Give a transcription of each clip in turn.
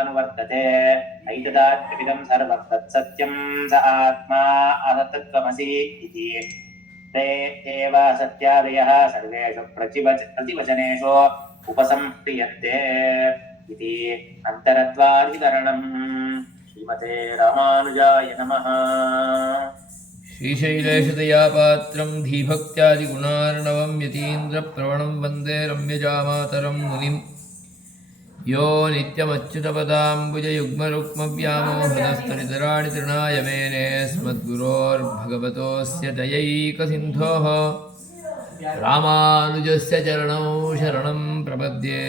अनुवर्तते ऐतदात्मिदं सर्वं तत्सत्यं स आत्मा अहतत्वमसि इति ते एव सत्यादयः सर्वेषु प्रतिवचनेषु उपसंह्रियन्ते इति अन्तरत्वाधिकरणम्। श्रीमते रामानुजाय नमः। श्रीशैलेशदयापात्रं धीभक्त्यादिगुणार्णवं यतीन्द्रप्रवणं वन्दे रम्यजामातरं मुनिम् यो नित्यमच्युतपदाम्बुजयुग्मरुक्मव्यामोहदस्तनितराणि तृणाय मेने अस्मद्गुरोर्भगवतोऽस्य दयैकसिन्धोः रामानुजस्य चरणौ शरणं प्रपद्ये।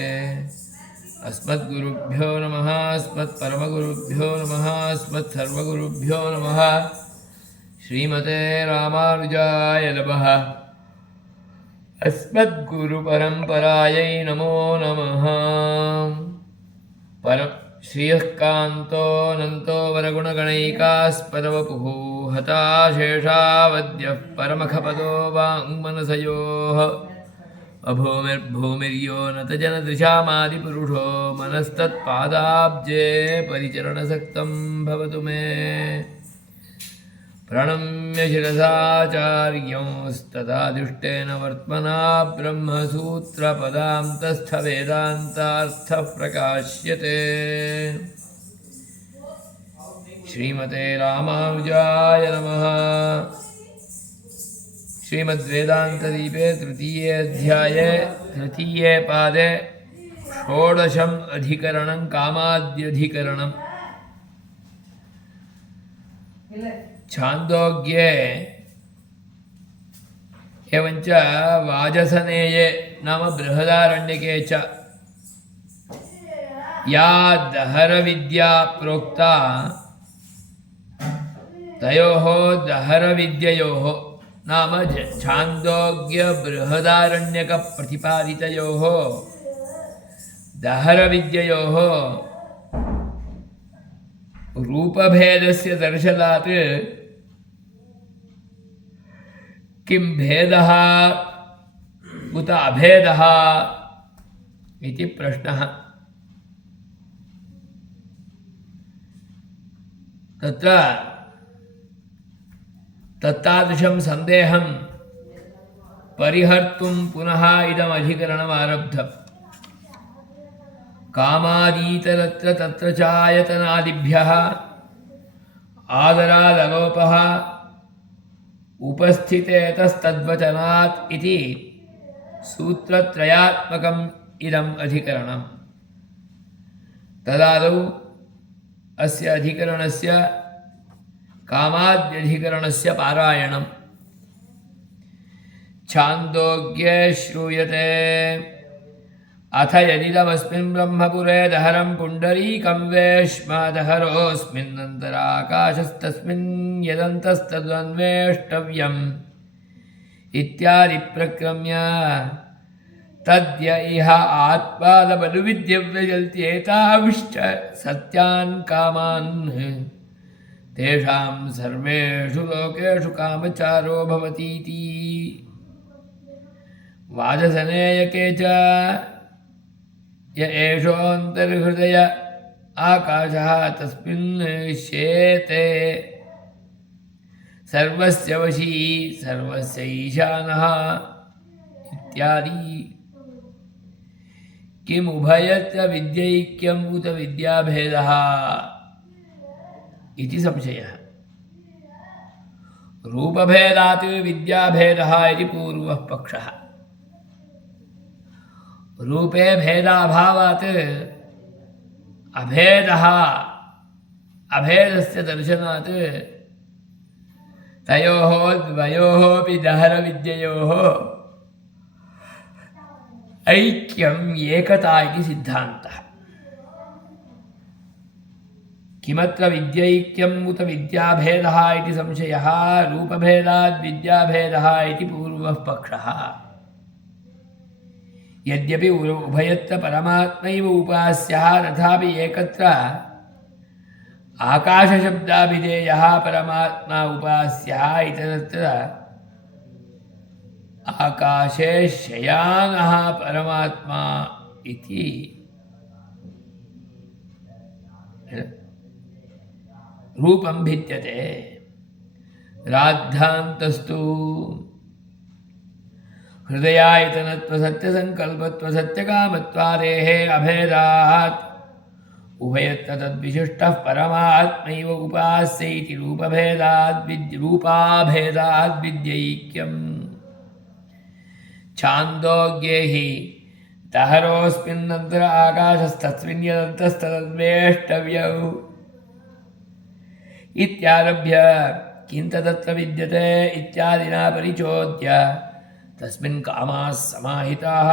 अस्मद्गुरुभ्यो नमः, अस्मत्परमगुरुभ्यो नमः, अस्मत्सर्वगुरुभ्यो नमः। श्रीमते रामानुजाय नमः। अस्मद्गुरुपरम्परायै नमो नमः। श्रीयःकान्तो वरगुणगणैकास्पदवपुः हताशेषावद्यः परमखपदो वाङ्मनसयोः अभूमिर्भूमिर्यो नतजनदृशामादिपुरुषो मनस्तत्पादाब्जे परिचरणसक्तं भवतु मे। प्रणम्य शिरसाचार्यंस्तदादुष्टेन वर्त्मना ब्रह्मसूत्रपदान्तस्थवेदान्तार्थः प्रकाश्यते। श्रीमते रामानुजाय नमः। श्रीमद्वेदान्तदीपे तृतीये अध्याये तृतीये पादे षोडशम् अधिकरणं कामाद्यधिकरणम्। छान्दोग्ये एवञ्च वाजसनेये नाम बृहदारण्यके च या दहरविद्या प्रोक्ता तयोः दहरविद्ययोः नाम छान्दोग्य बृहदारण्यकप्रतिपादितयोः दहरविद्ययोः रूपभेदस्य दर्शनात् किं भेदः उत अभेदः इति प्रश्नः। तत्र तत्तादृशं सन्देहं परिहर्तुं पुनः इदमधिकरणम् आरब्धम्। कामादीतरत्र तत्र चायतनादिभ्यः आदरादलोपः उपस्थितेतस्तद्वचनात् इति सूत्रत्रयात्मकम् इदम् अधिकरणम्। तदादौ अस्य अधिकरणस्य कामाद्यधिकरणस्य पारायणम्। छान्दोग्ये श्रूयते अथ यदिदमस्मिन् ब्रह्मपुरे दहरं पुण्डरीकं वेश्मादहरोऽस्मिन्नन्तराकाशस्तस्मिन् यदन्तस्तद्वन्वेष्टव्यम् इत्यादि प्रक्रम्य तद्य इह आत्मानमनुविद्यव्यजल्त्येताविश्च सत्यान् कामान् तेषां सर्वेषु लोकेषु कामचारो भवतीति। वाजसनेयके च य एषोऽन्तर्हृदय आकाशः तस्मिन् शेते सर्वस्य वशी सर्वस्य ईशानः इत्यादि। किम् उभयत्र विद्यैक्यम् उत विद्याभेदः इति संशयः। रूपभेदात् विद्याभेदः इति पूर्वः पक्षः। रूपे भेदाभावात् अभेदः अभेदस्य दर्शनात् तयोः द्वयोरपि दहरविद्ययोः ऐक्यम् एकता इति सिद्धान्तः। किमत्र विद्यैक्यम् उत विद्याभेदः इति संशयः। रूपभेदात् विद्याभेदः इति पूर्वः पक्षः। यद्यपि उभयत्र परमात्मैव उपास्यः तथापि एकत्र आकाशशब्दाभिधेयः परमात्मा उपास्यः इतरत्र आकाशे शयानः परमात्मा इति रूपं भिद्यते राद्धान्तस्तु हृदयायतनत्वसत्यसङ्कल्पत्वसत्यकामत्वादेः अभेदात् उभयत्र तद्विशिष्टः परमात्मैव उपास्य इति रूपाभेदाद् विद्यैक्यम् छान्दोग्ये हि दहरोऽस्मिन्नन्तर आकाशस्तस्मिन् यदन्तस्तद्वेष्टव्यौ इत्यारभ्य किं तदत्र विद्यते इत्यादिना परिचोद्य तस्मिन् कामाः समाहिताः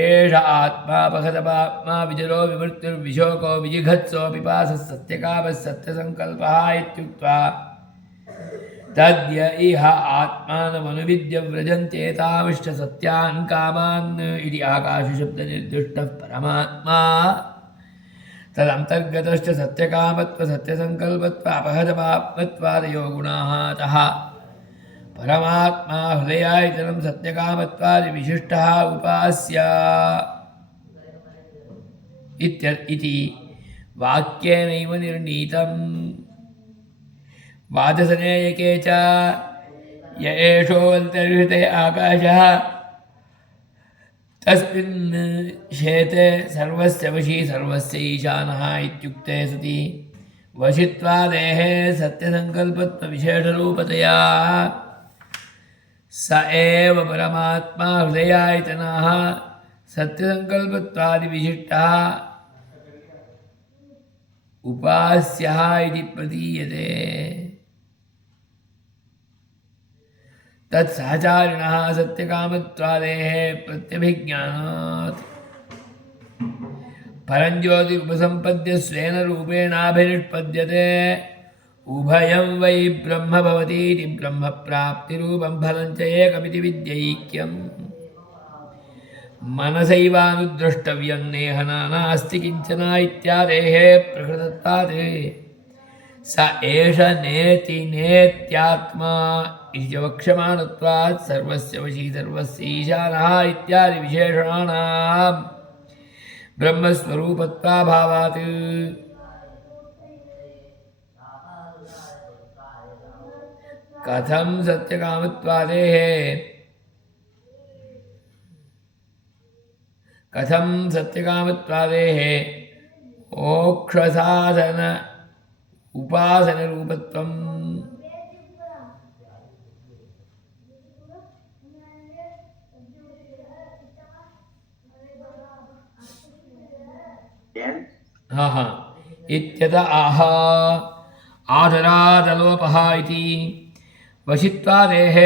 एष आत्मापहतपात्मा विजरो विमृत्युर्विशोको विजिघत्सो पिपासः सत्यकामः सत्यसङ्कल्पः इत्युक्त्वा तद्य इह आत्मानमनुविद्य व्रजन्ते ताविश्च सत्यान् कामान् इति आकाशशब्दनिर्दिष्टः परमात्मा तदन्तर्गतश्च सत्यकामत्व सत्यसङ्कल्पत्व अपहतपाप्मत्वादयो गुणाः अतः परमात्मा हृदयायतनं सत्यकामत्वादि विशिष्टः उपास्य इति वाक्येनैव निर्णीतम् वादसनेयके च य एषोऽन्तर्हृते आकाशः तस्मिन् शेते सर्वस्य वशी सर्वस्य ईशानः इत्युक्ते सति वशित्वादेः सत्यसङ्कल्पत्वविशेषरूपतया स एव परमात्मा हृदयायतनः सत्यसङ्कल्पत्वादिविशिष्टः उपास्यः इति प्रतीयते तत्सहचारिणः सत्यकामत्वादेः प्रत्यभिज्ञानात् परञ्ज्योतिरुपसम्पद्य स्वेन रूपेणाभिनिष्पद्यते उभयं वै ब्रह्म भवतीति ब्रह्मप्राप्तिरूपं फलं च एकमिति विद्यैक्यम् मनसैवानुद्रष्टव्यं नेह नानास्ति किञ्चन इत्यादेः प्रकृतत्वात् स एष नेति नेत्यात्मा इति च वक्ष्यमाणत्वात् सर्वस्य वशी सर्वस्य ईशानः इत्यादि विशेषणानां ब्रह्मस्वरूपत्वाभावात् कथं सत्यकामत्वादेः मोक्षसाधन उपासनरूपत्वम् इत्यत आह आदरादलोपः इति वशित्वादेः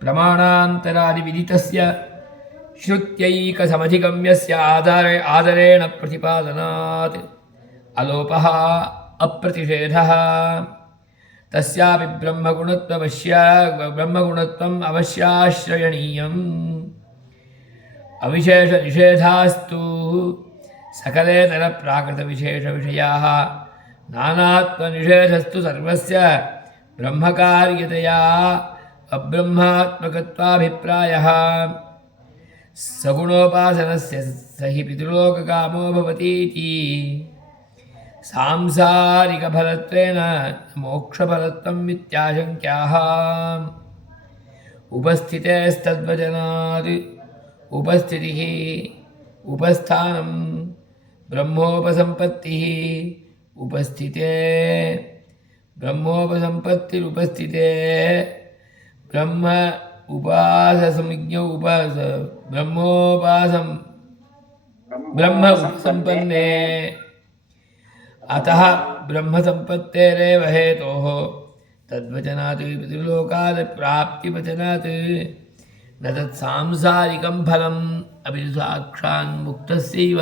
प्रमाणान्तरादिविदितस्य श्रुत्यैकसमधिगम्यस्य आदरेण प्रतिपादनात् अलोपः अप्रतिषेधः तस्यापि ब्रह्मगुणत्वम् अवश्याश्रयणीयम् अविशेषनिषेधास्तु सकलेतरप्राकृतविशेषविषयाः नानात्मनिषेधस्तु सर्वस्य ब्रह्मकार्यतया अब्रह्मात्मकत्वाभिप्रायः सगुणोपासनस्य स हि पितृलोककामो भवतीति सांसारिकफलत्वेन मोक्षफलत्वं इत्याशङ्क्याः उपस्थितेस्तद्वचनात् उपस्थितिः उपस्थानं ब्रह्मोपसम्पत्तिः उपस्थिते ब्रह्मोपसम्पत्तिरुपस्थिते ब्रह्म उपाससंज्ञौ ब्रह्म उपसम्पन्ने अतः ब्रह्मसम्पत्तेरेव हेतोः तद्वचनात् पितृलोकात् प्राप्तिवचनात् न तत्सांसारिकं फलम् अपि साक्षान्मुक्तस्यैव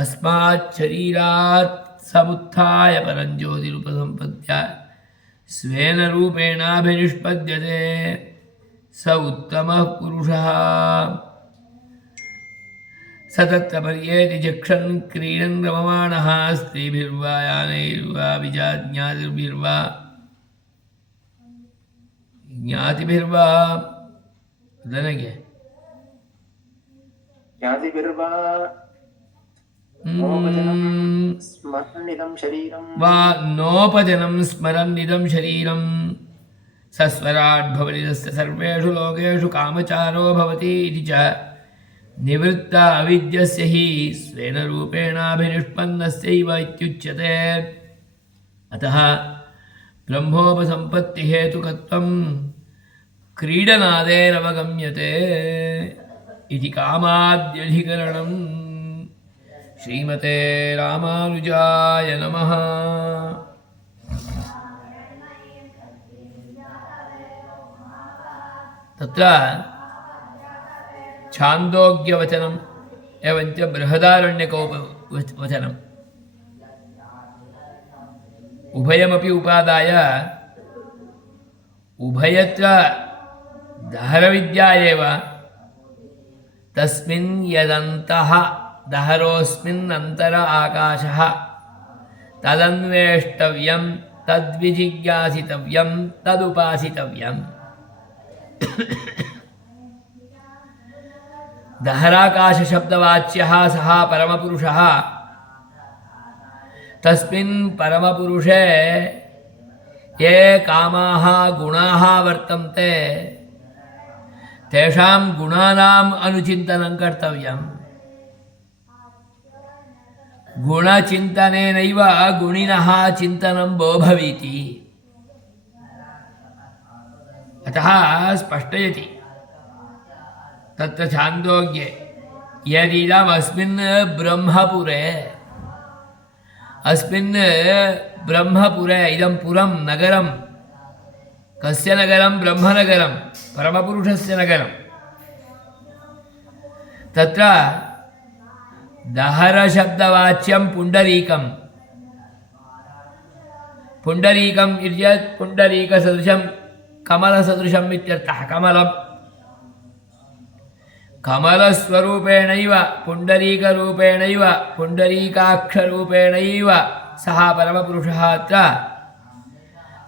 अस्मात् शरीरात् समुत्थाय परञ्ज्योतिरुपसम्पद्य स्वेन रूपेणाभिनिष्पद्यते स उत्तमः पुरुषः स तत्र पर्येति चक्षन् क्रीडन् रममाणः स्त्रीभिर्वा यानैर्वा विजाज्ञातिर्भिर्वा ज्ञातिभिर्वा ನನಗೆ ज्ञातिभिर्वा स्मरन्निदं शरीरं वा नोपजनं स्मरन्निदं शरीरं सस्वराट् भवति तस्य सर्वेषु लोकेषु कामचारो भवति इति च निवृत्त अविद्यस्य हि स्वेन रूपेणाभिनिष्पन्नस्यैव इत्युच्यते। अतः ब्रह्मोपसम्पत्तिहेतुकत्वं क्रीडनादेरवगम्यते इति कामाद्यधिकरणम्। श्रीमते रामानुजाय नमः। तत्र छान्दोग्यवचनम् एवञ्च बृहदारण्यकोपवचनम् उभयमपि उपादाय उभयत्र दहरविद्या एव तस्मिन् यदन्तः दहरोऽस्मिन् अन्तर आकाशः तदन्वेष्टव्यं तद्विजिज्ञासितव्यं तदुपासितव्यम्। दहराकाशशब्दवाच्यः सः परमपुरुषः तस्मिन् परमपुरुषे ये कामाः गुणाः वर्तन्ते तेषां गुणानाम् अनुचिन्तनं कर्तव्यम्। गुणचिन्तनेनैव गुणिनः चिन्तनं भवेति। अतः स्पष्टयति तत्र छान्दोग्ये यदिदम् अस्मिन् ब्रह्मपुरे इदं पुरं नगरं कस्य नगरं ब्रह्मनगरं परमपुरुषस्य नगरं। तत्र दहरशब्दवाच्यं पुण्डरीकं इत्यत् पुण्डरीकसदृशं कमलसदृशम् इत्यर्थः। कमलस्वरूपेणैव पुण्डरीकरूपेणैव पुण्डरीकाक्षरूपेणैव सः परमपुरुषः अत्र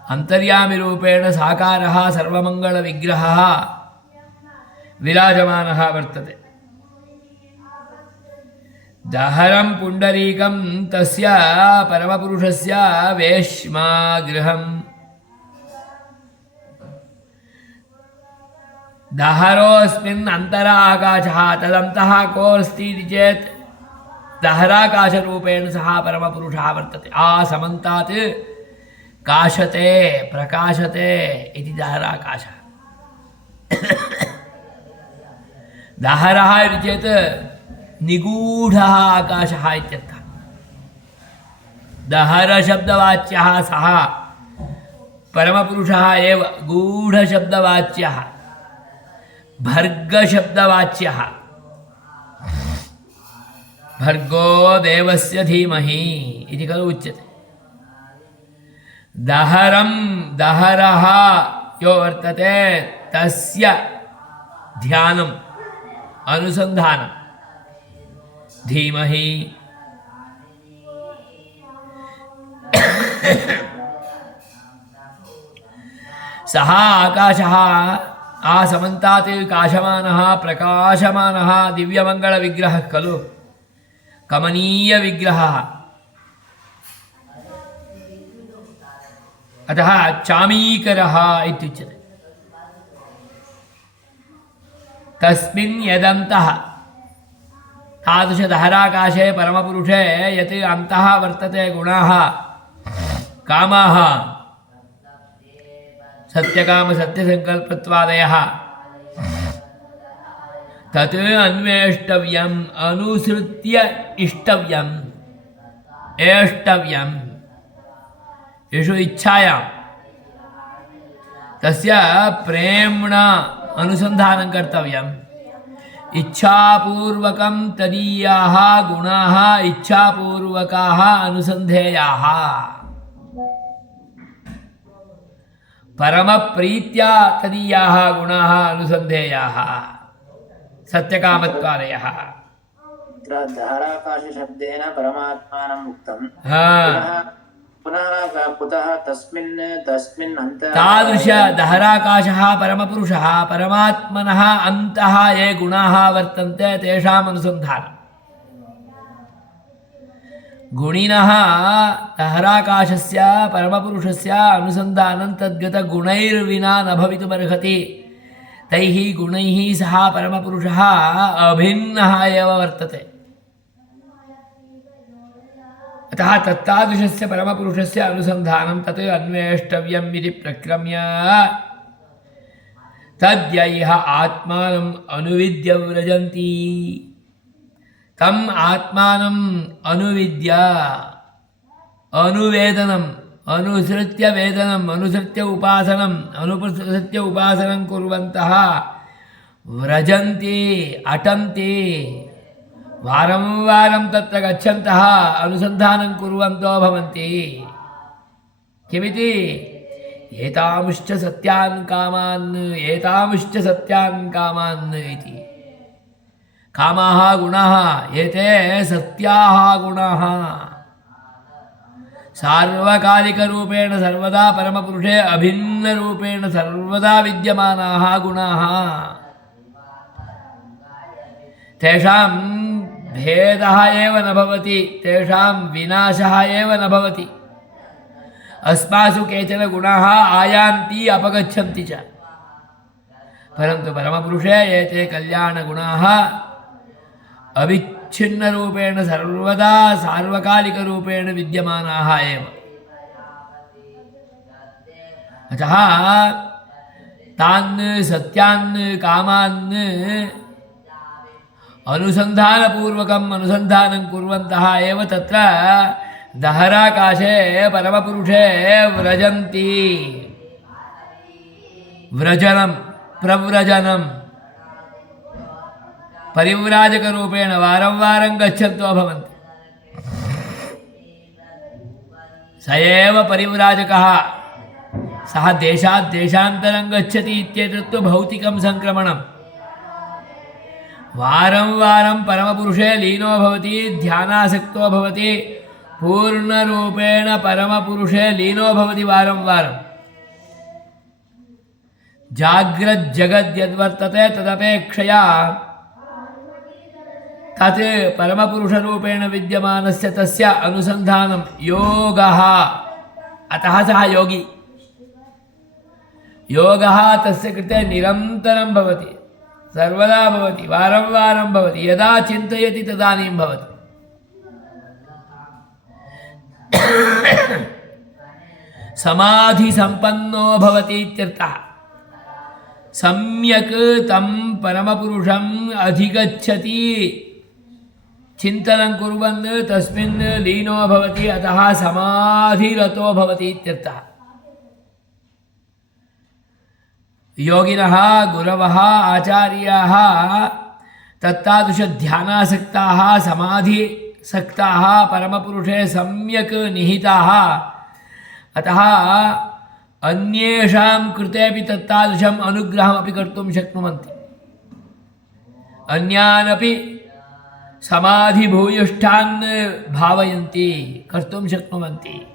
अन्तर्यामिरूपेण साकारः सर्वमङ्गलविग्रहः विराजमानः वर्तते। दहरं पुण्डरीकं तस्य परमपुरुषस्य वेश्मा गृहम्। दहरोऽस्मिन् अन्तर आकाशः तदन्तः को अस्ति इति चेत् दहराकाशरूपेण सः परमपुरुषः वर्तते। समन्तात् काशते प्रकाशते इति दहराकाशः। दहरः इति चेत् निगूढः आकाशः इत्यर्थः। दहरशब्दवाच्यः सः परमपुरुषः एव गूढशब्दवाच्यः भर्गशब्दवाच्यः। भर्गो देवस्य धीमहि इति खलु उच्यते। दहरः यो वर्तते तस्य ध्यानम् अनुसन्धानं धीमहि। सः आकाशः समन्तात् काशमानः प्रकाशमानः दिव्यमङ्गलविग्रहः खलु, कमनीयविग्रहः। अतः चामीकरः इत्युच्यते। तस्मिन् यदन्तः तादृशदहराकाशे परमपुरुषे यत् अन्तः वर्तते गुणाः कामाः सत्यकामसत्यसङ्कल्पत्वादयः तत् अन्वेष्टव्यम् अनुसृत्य इष्टव्यम् एष्टव्यम् येषु इच्छायां तस्य प्रेम्णा अनुसन्धानं कर्तव्यम्। इच्छापूर्वकं तदीयाः गुणाः इच्छापूर्वकाः अनुसन्धेयाः। परमप्रीत्या तदीयाः गुणाः अनुसन्धेयाः सत्यकामत्वादयः। धाराकाशशब्देन परमात्मानम् उक्तं पुनः कुतः तस्मिन् अन्तः तादृश दहराकाशः परमपुरुषः परमात्मनः अन्तः ये गुणाः वर्तन्ते तेषाम् अनुसन्धानम्। गुणिनः तहराकाशस्य परमपुरुषस्य अनुसन्धानं तद्गतगुणैर्विना न भवितुमर्हति। तैः गुणैः सह परमपुरुषः अभिन्नः एव वर्तते। अतः तत्तादृशस्य परमपुरुषस्य अनुसन्धानं तत् अन्वेष्टव्यम् इति प्रक्रम्य तद्यैः आत्मानम् अनुविद्य व्रजन्ति तम् आत्मानम् अनुविद्य अनुवेदनम् अनुसृत्य वेदनम् अनुसृत्य उपासनं कुर्वन्तः व्रजन्ति अटन्ति वारं वारं तत्र गच्छन्तः अनुसन्धानं कुर्वन्तो भवन्ति। किमिति एतांश्च सत्यान् कामान् इति। कामाः गुणाः एते सत्याः गुणाः सार्वकालिकरूपेण सर्वदा परमपुरुषे अभिन्नरूपेण सर्वदा विद्यमानाः गुणाः। तेषां भेदः एव न भवति, तेषां विनाशः एव न भवति। अस्मासु केचन गुणाः आयान्ति अपगच्छन्ति च, परन्तु परमपुरुषे एते कल्याणगुणाः अविच्छिन्नरूपेण सर्वदा सार्वकालिकरूपेण विद्यमानाः एव। अतः तान् सत्यान् कामान् अनुसन्धानपूर्वकम् अनुसन्धानं कुर्वन्तः एव तत्र दहराकाशे परमपुरुषे व्रजन्ति। व्रजनं प्रव्रजनं परिव्राजकरूपेण वारं वारं गच्छन्तो भवन्ति। स एव परिव्राजकः, सः देशात् देशान्तरं गच्छति इत्येतत्तु भौतिकं संक्रमणं। वारं वारं परमपुरुषे लीनो भवति, ध्यानासक्तो भवति, पूर्णरूपेण परमपुरुषे लीनो भवति वारं वारं। जाग्रज्जगद्यद्वर्तते तदपेक्षया तत् परमपुरुषरूपेण विद्यमानस्य तस्य अनुसन्धानं योगः। अतः सः योगी। योगः तस्य कृते निरन्तरं भवति, सर्वदा भवति, वारं वारं भवति। यदा चिन्तयति तदानीं भवति। समाधिसम्पन्नो भवति इत्यर्थः। सम्यक् तं परमपुरुषम् अधिगच्छति, चिन्तनं कुर्वन् तस्मिन् लीनो भवति, अतः समाधिरतो भवति इत्यर्थः। योगिनः गुरवः आचार्याः तत्तादृशध्यानासक्ताः समाधिसक्ताः परमपुरुषे सम्यक् निहिताः। अतः अन्येषां कृतेपि तत्तादृशम् अनुग्रहमपि कर्तुं शक्नुवन्ति। अन्यानपि समाधिभूयिष्ठान् भावयन्ति, कर्तुं शक्नुवन्ति।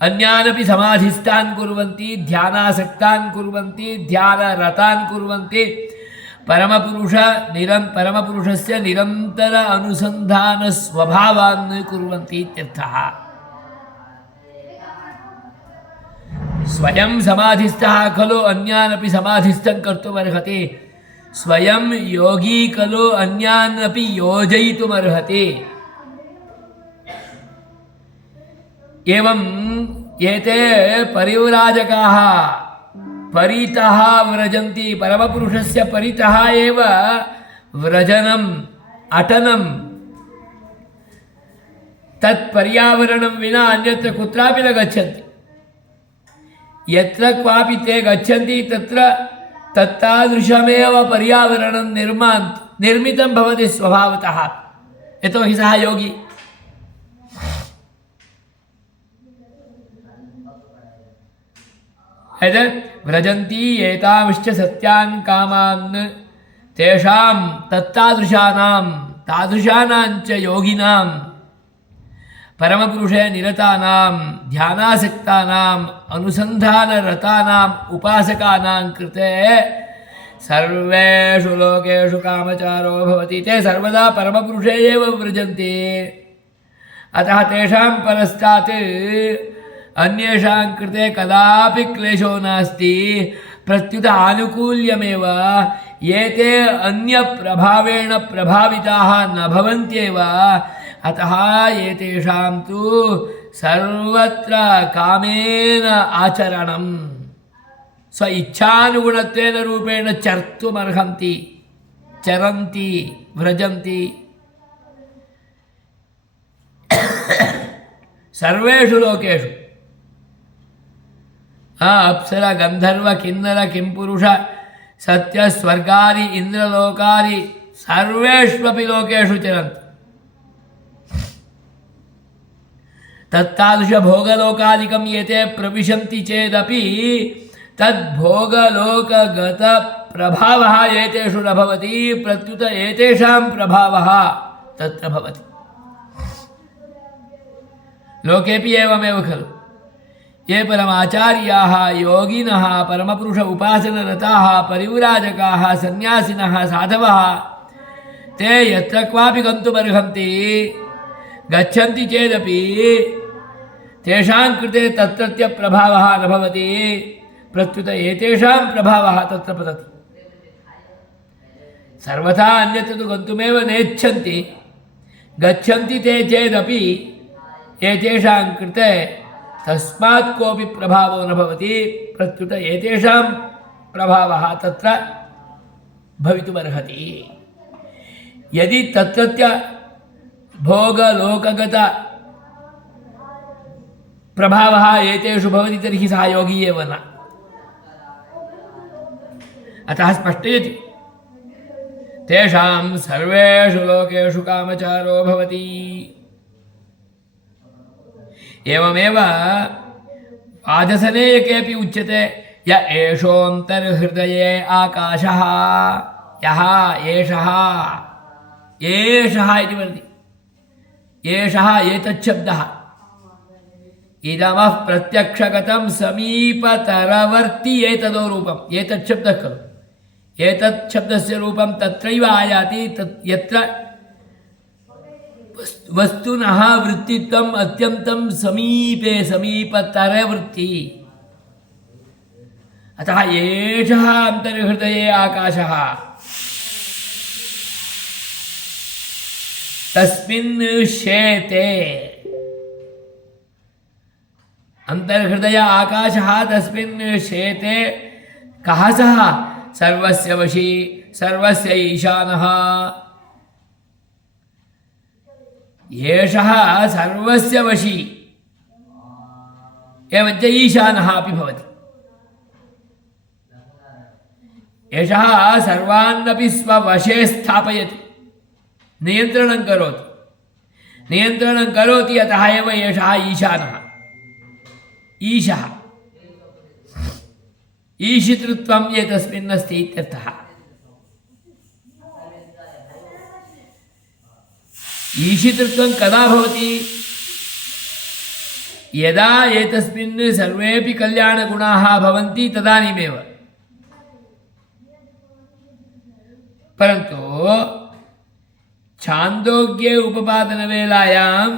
अन्यानपि समाधिस्थान् कुर्वन्ति, ध्यानासक्तान् कुर्वन्ति, ध्यानरतान् कुर्वन्ति। परमपुरुषस्य निरन्तर अनुसन्धानस्वभावान् कुर्वन्ति इत्यर्थः। स्वयं समाधिस्थः खलु अन्यानपि समाधिस्थं कर्तुमर्हति। स्वयं योगी खलु अन्यान् अपि योजयितुमर्हति। एवं एते परिव्राजकाः परितः व्रजन्ति। परमपुरुषस्य परितः एव व्रजनम् अटनं। तत्पर्यावरणं विना अन्यत्र कुत्रापि न गच्छन्ति। यत्र क्वापि ते गच्छन्ति तत्र तत्तादृशमेव पर्यावरणं निर्मितं भवति स्वभावतः। यतोहि सः योगी। व्रजन्ति एतांश्च सत्यान् कामान् तेषां तत्तादृशानां तादृशानाञ्च योगिनां परमपुरुषे निरतानां ध्यानासक्तानां अनुसन्धानरतानां उपासकानां कृते सर्वेषु लोकेषु कामचारो भवति ते सर्वदा परमपुरुषे एव व्रजन्ति अतः तेषां परस्तात् अन्येषां कृते कदापि क्लेशो नास्ति प्रत्युत आनुकूल्यमेव एते अन्यप्रभावेण प्रभाविताः न भवन्त्येव अतः एतेषां तु सर्वत्र कामेन आचरणं स्व इच्छानुगुणत्वेन रूपेण चर्तुमर्हन्ति चरन्ति व्रजन्ति सर्वेषु लोकेषु अप्सरा गंधर्व किन्नर किंपुरुष सत्य स्वर्गादि इंद्रलोकादि सर्वेष्वपि लोकेषु चरन्ति तत्तादृश भोगलोकादिकं येते प्रविशन्ति चेदपि तद्भोगलोकगत प्रभावः एतेषु न भवति प्रत्युत एतेषां प्रभावः तत्र भवति लोकेपि एवमेव खलु ये परमाचार्याः योगिनः परमपुरुष उपासनरताः परिव्राजकाः सन्यासिनः साधवः ते यत्र क्वापि गन्तुमर्हन्ति गच्छन्ति चेदपि तेषां कृते तत्रत्य प्रभावः न भवति प्रत्युत एतेषां प्रभावः तत्र पतति सर्वथा अन्यत्र तु गन्तुमेव नेच्छन्ति गच्छन्ति ते चेदपि एतेषां कृते तस्मात् कोऽपि प्रभावो न भवति प्रत्युत एतेषां प्रभावः तत्र भवितुमर्हति यदि तत्रत्य भोगलोकगत प्रभावः एतेषु भवति तर्हि सः योगी एव न अतः स्पष्टयति तेषां सर्वेषु लोकेषु कामचारो भवति एवमेव वाजसनेयकेऽपि उच्यते य एषोऽन्तर्हृदये आकाशः यः एषः एषः इति वदति एषः एतच्छब्दः इदमः प्रत्यक्षगतं समीपतरवर्ति एतदो रूपम् एतच्छब्दः खलु एतच्छब्दस्य रूपं तत्रैव आयाति तत् यत्र वस्तुनः वृत्तित्वम् अत्यन्तं समीपे समीपतरवृत्ति अतः एषः अन्तर्हृदये आकाशः तस्मिन् शेते अंतर्हृदय आकाशः तस्मिन् शेते कः सः सर्वस्य वशी सर्वस्य ईशानः एषः सर्वस्य वशी एवञ्च ईशानः अपि भवति एषः सर्वान्नपि स्ववशे स्थापयति नियन्त्रणं करोति अतः एव एषः ईशानः ईशः ईशितृत्वं ये तस्मिन्नस्ति इत्यर्थः ईशितृत्वं कदा भवति यदा एतस्मिन् सर्वेपि कल्याणगुणाः भवन्ति तदानीमेव परन्तु छान्दोग्ये उपपादनवेलायां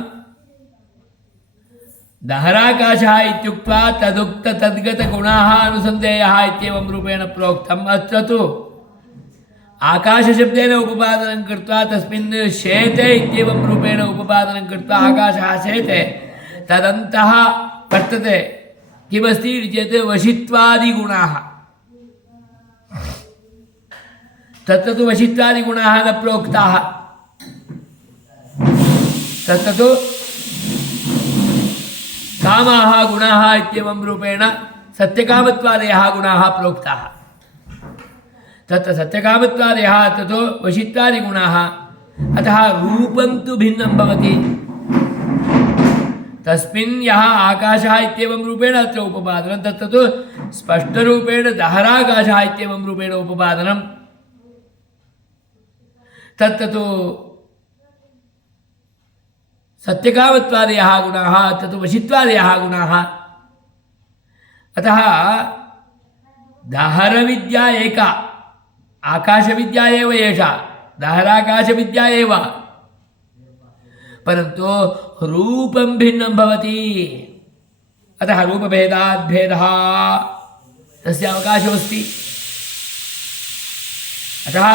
दहराकाशः इत्युक्त्वा तदुक्त तद्गतगुणाः अनुसन्धेयः इत्येवं रूपेण प्रोक्तम् अत्र तु आकाशशब्देन उपपादनं कृत्वा तस्मिन् शेते इत्येवं रूपेण उपपादनं कृत्वा आकाशः शेते तदन्तः वर्तते किमस्ति इति चेत् वशित्वादिगुणाः तत्र तु वशित्वादिगुणाः न प्रोक्ताः तत्र तु कामाः गुणाः इत्येवं रूपेण सत्यकामत्वादयः गुणाः प्रोक्ताः तत्र सत्यकामत्वादयः अत्र तु वशित्वादिगुणाः अतः रूपं तु भिन्नं भवति तस्मिन् यः आकाशः इत्येवं रूपेण अत्र उपपादनं तत्र तु स्पष्टरूपेण दहराकाशः इत्येवं रूपेण उपपादनं तत्र तु सत्यकामत्वादयः गुणाः अत्र तु वशित्वादयः गुणाः अतः दहरविद्या एका आकाशविद्या एव एषा दहराकाशविद्या एव, परन्तु रूपं भिन्नं भवति। अतः रूपभेदात् भेदः तस्य अवकाशोऽस्ति। अतः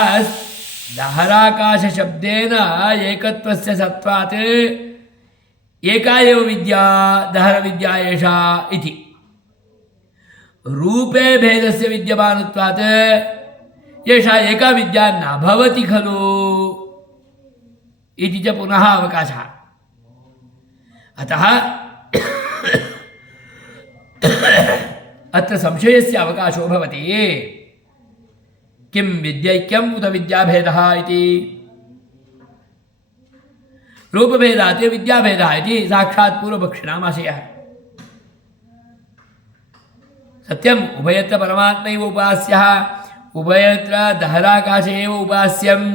दहराकाशशब्देन एकत्वस्य सत्त्वात् एका एव विद्या दहरविद्या एषा इति। रूपे भेदस्य विद्यमानत्वात् एषा एका विद्या न भवति खलु इति च पुनः अवकाशः। अतः अत्र संशयस्य अवकाशो भवति। किं विद्यैक्यम् उत विद्याभेदः इति। रूपभेदात् विद्याभेदः इति साक्षात् पूर्वपक्षिणामाशयः। सत्यम् उभयत्र परमात्मैव उपास्यः, उभयत्र दहराकाश एव उपास्यम्,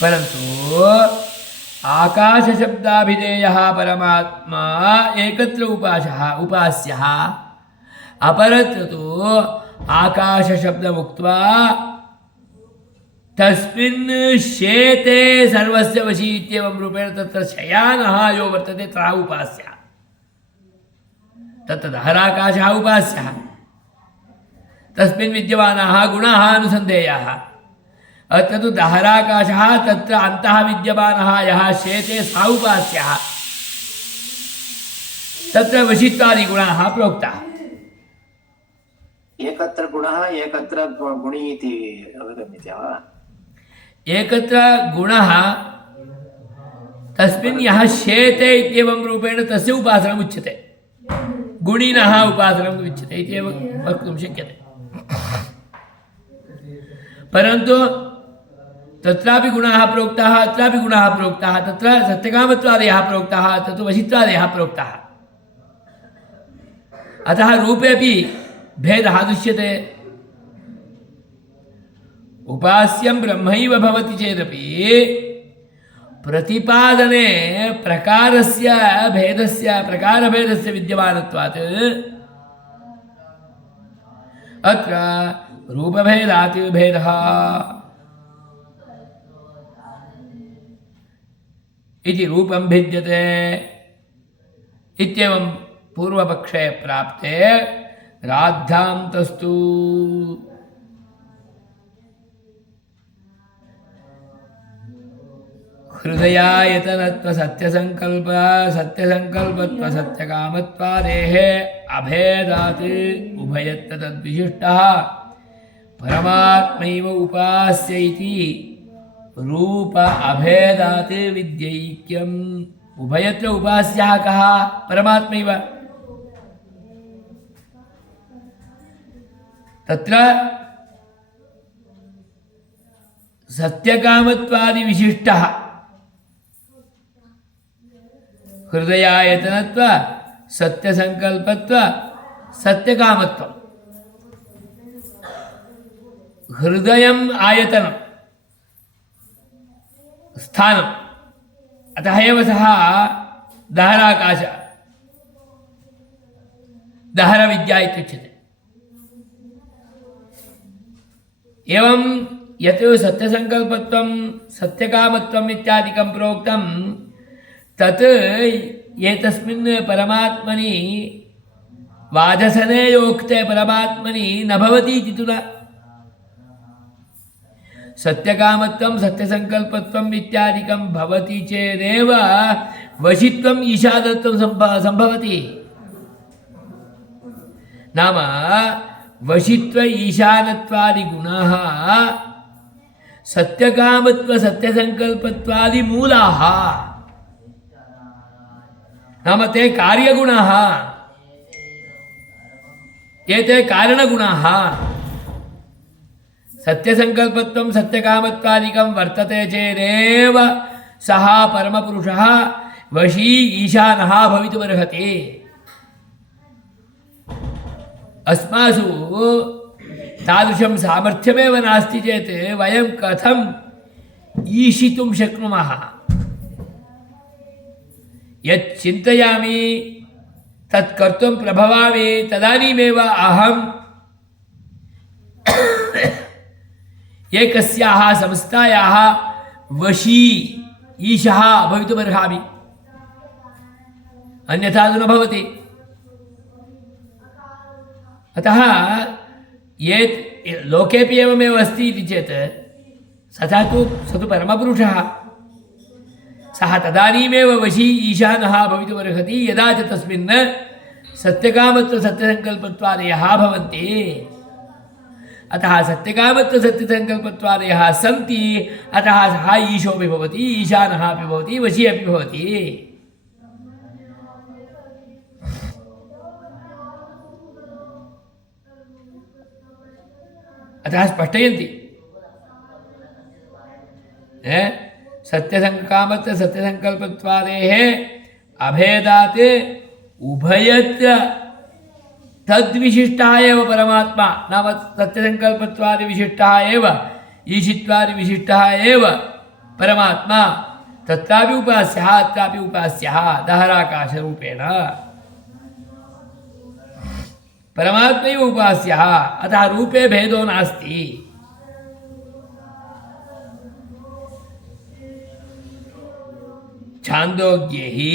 परन्तु आकाशशब्दाभिधेयः परमात्मा एकत्र उपास्यः, अपरत्र तु आकाशशब्दमुक्त्वा तस्मिन् शेते सर्वस्य वशी इत्येवं रूपेण तत्र शयानः यो वर्तते सः उपास्यः, तत्र दहराकाशः उपास्यः, तस्मिन् विद्यमानाः गुणाः अनुसन्धेयाः। अत्र तु दहराकाशः, तत्र अन्तः विद्यमानः यः शेते सः उपास्यः, तत्र वशित्वादिगुणाः प्रोक्ताः। एकत्र गुणः एकत्र गुणी इति अवगम्यते वा? एकत्र गुणः तस्मिन् यः शेते इत्येवं रूपेण तस्य उपासनम् उच्यते, गुणिनः उपासनम् उच्यते इत्येव वक्तुं शक्यते। परन्तु तत्रापि गुणाः प्रोक्ताः, अत्रापि गुणाः प्रोक्ताः, तत्र सत्यकामत्वादयः प्रोक्ताः, तत्र वशित्वादयः प्रोक्ताः। अतः रूपेऽपि भेदः दृश्यते। उपास्यं ब्रह्मैव भवति चेदपि प्रतिपादने प्रकारस्य भेदस्य प्रकारभेदस्य विद्यमानत्वात् अत्र रूपभेदात् भेदः इति रूपं भिद्यते इत्येवं पूर्वपक्षे प्राप्ते राद्धान्तस्तु हृदयायतनत्व सत्यसंकल्पत्व सत्यकामत्वादेः अभेदात् उभयत्र तद्विशिष्टः परमात्मैव उपास्य इति रूप अभेदात् विद्यैक्यम्। उभयत्र उपास्यः कः? परमात्मैव। तत्र सत्यकामत्वादि विशिष्टः हृदयायतनत्व सत्यसंकल्पत्व सत्यकामत्वम्। हृदयम् आयतनं स्थानम्, अतः एव सः दहराकाश दहरविद्या इत्युच्यते। एवं यत् सत्यसंकल्पत्वं सत्यकामत्वम् इत्यादिकं प्रोक्तं तत् एतस्मिन् परमात्मनि वाजसने योक्ते परमात्मनि न भवति इति तु न। सत्यकामत्वं सत्यसंकल्पत्वम् इत्यादिकं भवति चेदेव वशित्वम् ईशानत्वं सम्भवति। नाम वशित्व ईशानत्वादि गुणाः सत्यकामत्व सत्यसंकल्पत्वादि मूलाः, नाम ते कार्यगुणाः, एते कारणगुणाः। सत्यसंकल्पत्वं सत्यकामत्वादिकं वर्तते चेदेव सः परमपुरुषः वशी ईशानः भवितुमर्हति। अस्मासु तादृशं सामर्थ्यमेव नास्ति चेत् वयं कथम् ईशितुं शक्नुमः? यत् चिन्तयामि तत् कर्तुं प्रभवामि, तदानीमेव अहं एकस्याः संस्थायाः वशी ईशः भवितुमर्हामि, अन्यथा तु न भवति। अतः ये लोकेपि एवमेव अस्ति इति चेत् स तु परमपुरुषः, सः तदानीमेव वशी ईशानः भवितुमर्हति यदा च तस्मिन् सत्यकामत्व सत्यसङ्कल्पत्वादयः भवन्ति। अतः सत्यकामत्व सत्यसङ्कल्पत्वादयः सन्ति, अतः सः ईशोऽपि भवति, ईशानः अपि भवति, वशी अपि भवति। अतः स्पष्टयन्ति सत्यकामत्व सत्यसङ्कल्पत्वादेः अभेदात् उभयत्र तद्विशिष्टः एव परमात्मा, नाम सत्यसङ्कल्पत्वादिविशिष्टः एव ईशित्वादिविशिष्टः एव परमात्मा, तत्रापि उपास्यः अत्रापि उपास्यः दहराकाशरूपेण परमात्मैव उपास्यः। अतः रूपे भेदो नास्ति। छान्दोग्ये हि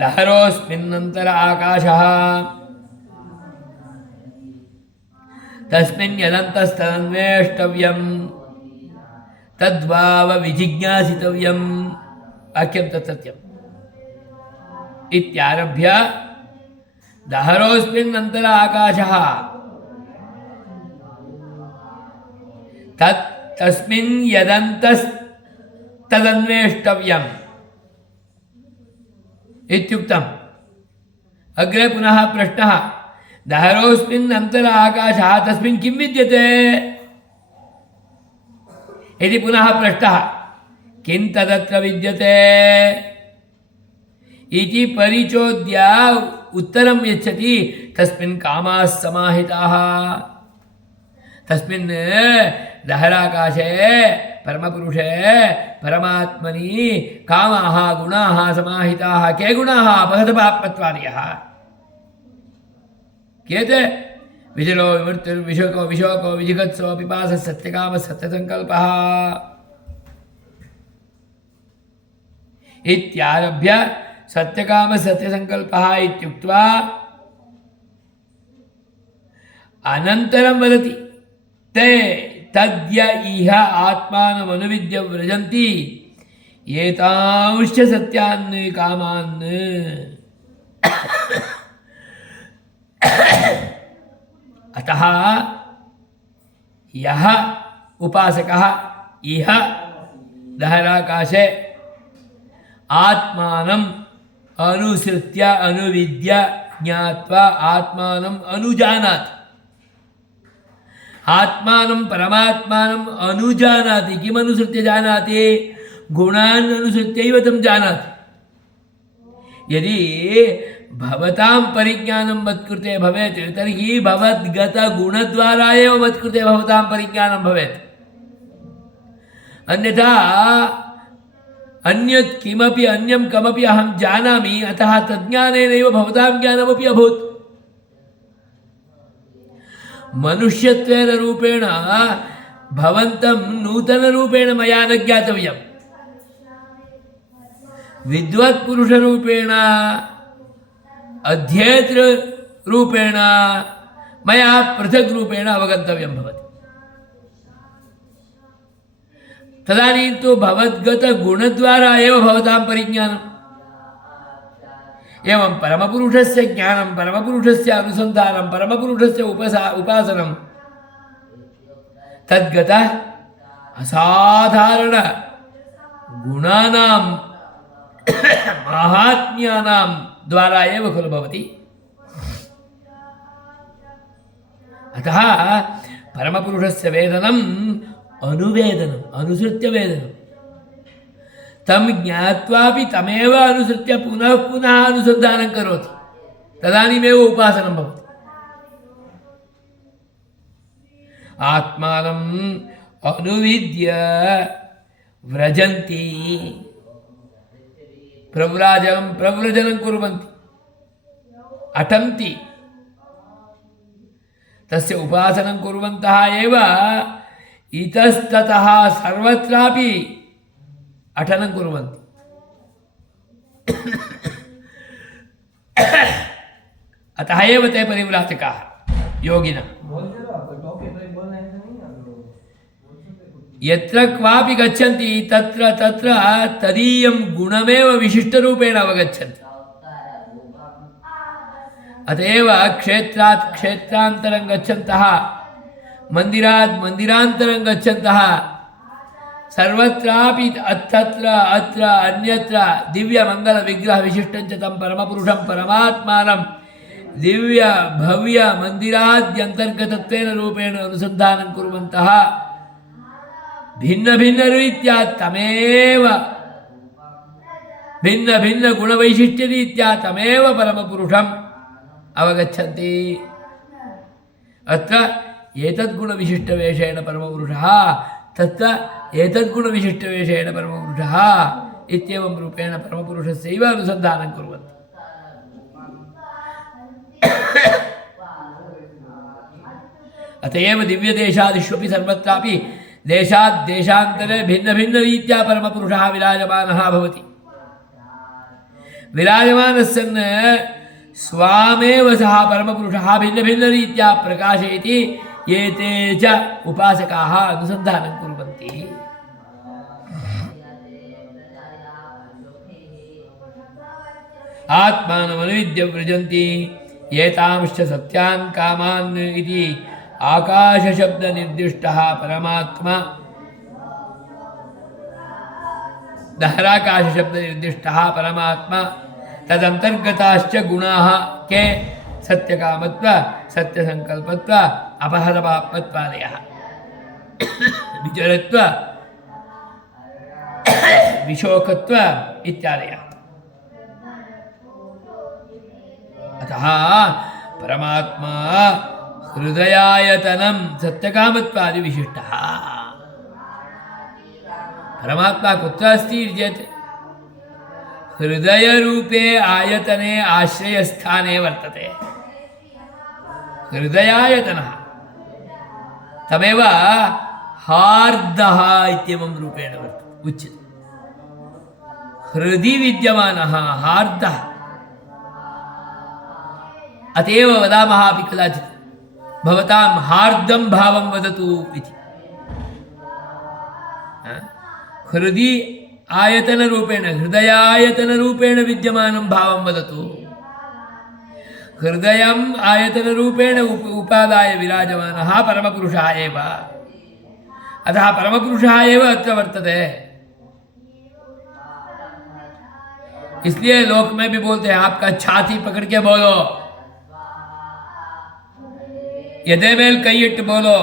दहरोऽस्मिन्नन्तर आकाशः तस्मिन् यदन्तस्तदन्वेष्टव्यं तद्भाव विजिज्ञासितव्यं वाक्यं तत्सत्यम् इत्यारभ्य दहरोऽस्मिन्नन्तर आकाशः तस्मिन् यदन्तस्तदन्वेष्टव्यम् इत्युक्तम्। अग्रे पुनः प्रश्नः, दहरोऽस्मिन् अन्तर आकाशः तस्मिन् किं विद्यते इति पुनः प्रश्नः, किं तदत्र विद्यते इति परिचोद्य उत्तरं यच्छति, तस्मिन् कामाः समाहिताः। तस्मिन् दहराकाशे परमपुरुषे परमात्मनि कामाः गुणाः समाहिताः। के गुणाः? अपहतपाप्मत्वादयः। के ते? विजलो विमृत्युर्विशोको विशोको विजिगत्सो पिपासः सत्यकामः सत्यसङ्कल्पः इत्यारभ्य सत्यकामः सत्यसङ्कल्पः इत्युक्त्वा अनन्तरं वदति, ते तद्य इह आत्मानमनुविद्य व्रजन्ति एतांश्च सत्यान् कामान्। अतः यः उपासकः इह दहराकाशे आत्मानम् अनुसृत्य अनुविद्य ज्ञात्वा आत्मानम् अनुजानाति, आत्मानं परमात्मानं अनुजानाति। किम् अनुसृत्य जानाति? गुणान् अनुसृत्यैव तं जानाति। यदि भवतां परिज्ञानं मत्कृते भवेत् तर्हि भवद्गतगुणद्वारा एव मत्कृते भवतां परिज्ञानं भवेत्। अन्यथा अन्यत् किमपि अन्यं कमपि अहं जानामि, अतः तज्ज्ञानेनैव भवतां ज्ञानमपि अभूत्। मनुष्यत्वेन रूपेण भवन्तं नूतनरूपेण मया न ज्ञातव्यम्। विद्वत्पुरुषरूपेण अध्येतृरूपेण मया पृथक् रूपेण अवगन्तव्यं भवति। तदानीं तु भवद्गतगुणद्वारा एव भवतां परिज्ञानम्। एवं परमपुरुषस्य ज्ञानं, परमपुरुषस्य अनुसन्धानं, परमपुरुषस्य उपासनं तद्गत असाधारण गुणानां माहात्म्यानां द्वारा एव खलु भवति। अतः परमपुरुषस्य वेदनम् अनुवेदनम्, अनुसृत्य वेदनम्। तं ज्ञात्वापि तमेव अनुसृत्य पुनः पुनः अनुसन्धानं करोति, तदानीमेव उपासनं भवति। आत्मानम् अनुविद्य व्रजन्ति, प्रव्रजनं कुर्वन्ति, अटन्ति। तस्य उपासनं कुर्वन्तः एव इतस्ततः सर्वत्रापि अटनं कुर्वन्ति। अतः एव ते परिव्राजकाः योगिनः। यत्र क्वापि गच्छन्ति तत्र तत्र तदीयं गुणमेव विशिष्टरूपेण अवगच्छन्ति। अतएव क्षेत्रात् क्षेत्रान्तरं गच्छन्तः, मन्दिरात् मन्दिरान्तरं गच्छन्तः, सर्वत्रापि अत्र अत्र अन्यत्र दिव्यमङ्गलविग्रहविशिष्टं च तं परमपुरुषं परमात्मानं दिव्य भव्य मन्दिराद्यन्तर्गतत्वेन रूपेण अनुसन्धानं कुर्वन्तः भिन्न भिन्न रीत्या तमेव भिन्न भिन्न गुणवैशिष्ट्यरीत्या तमेव परमपुरुषम् अवगच्छन्ति। अत्र एतद्गुणविशिष्टवेषेण परमपुरुषः, तत्र एतद्गुणविशिष्टवेषेण परमपुरुषः इत्येवं रूपेण परमपुरुषस्यैव अनुसन्धानं कुर्वन्ति। अत एव दिव्यदेशादिष्वपि सर्वत्रापि देशात् देशान्तरे भिन्न भिन्न रीत्या परमपुरुषः विराजमानः भवति। विराजमानस्सन् स्वामेव सः परमपुरुषः भिन्न भिन्न रीत्या प्रकाशयति। एते च उपासकाः अनुसन्धानं कुर्वन्ति। आत्मानमनुविद्य व्रजन्ति एतांश्च सत्यान् कामान् इति आकाशशब्दनिर्दिष्टः परमात्मा दहराकाशशब्दनिर्दिष्टः परमात्मा तदन्तर्गताश्च गुणाः के सत्यकामत्व सत्यसङ्कल्पत्व अपहरपापत्वादयः विचरत्व विशोकत्व इत्यादयः। अतः परमात्मा हृदयायतनं सत्यकामत्वादि विशिष्टः। परमात्मा कुत्र अस्ति चेत् हृदयरूपे आयतने आश्रयस्थाने वर्तते। हृदयायतनः तमेव हार्दः इत्येवं रूपेण उच्यते। हृदि विद्यमानः हार्दः। अतएव वदामः अपि कदाचित् भवतां हार्दं भावं वदतु इति। हृदि आयतनरूपेण हृदयायतनरूपेण विद्यमानं भावं वदतु। हृदयम् आयतनरूपेण उपादाय विराजमानः परमपुरुषः एव। अतः परमपुरुषः एव अत्र वर्तते। इसलिए लोक में भी बोलते हैं आपका छाती पकड़ के बोलो, यदे मेल कई इट्टु बोलो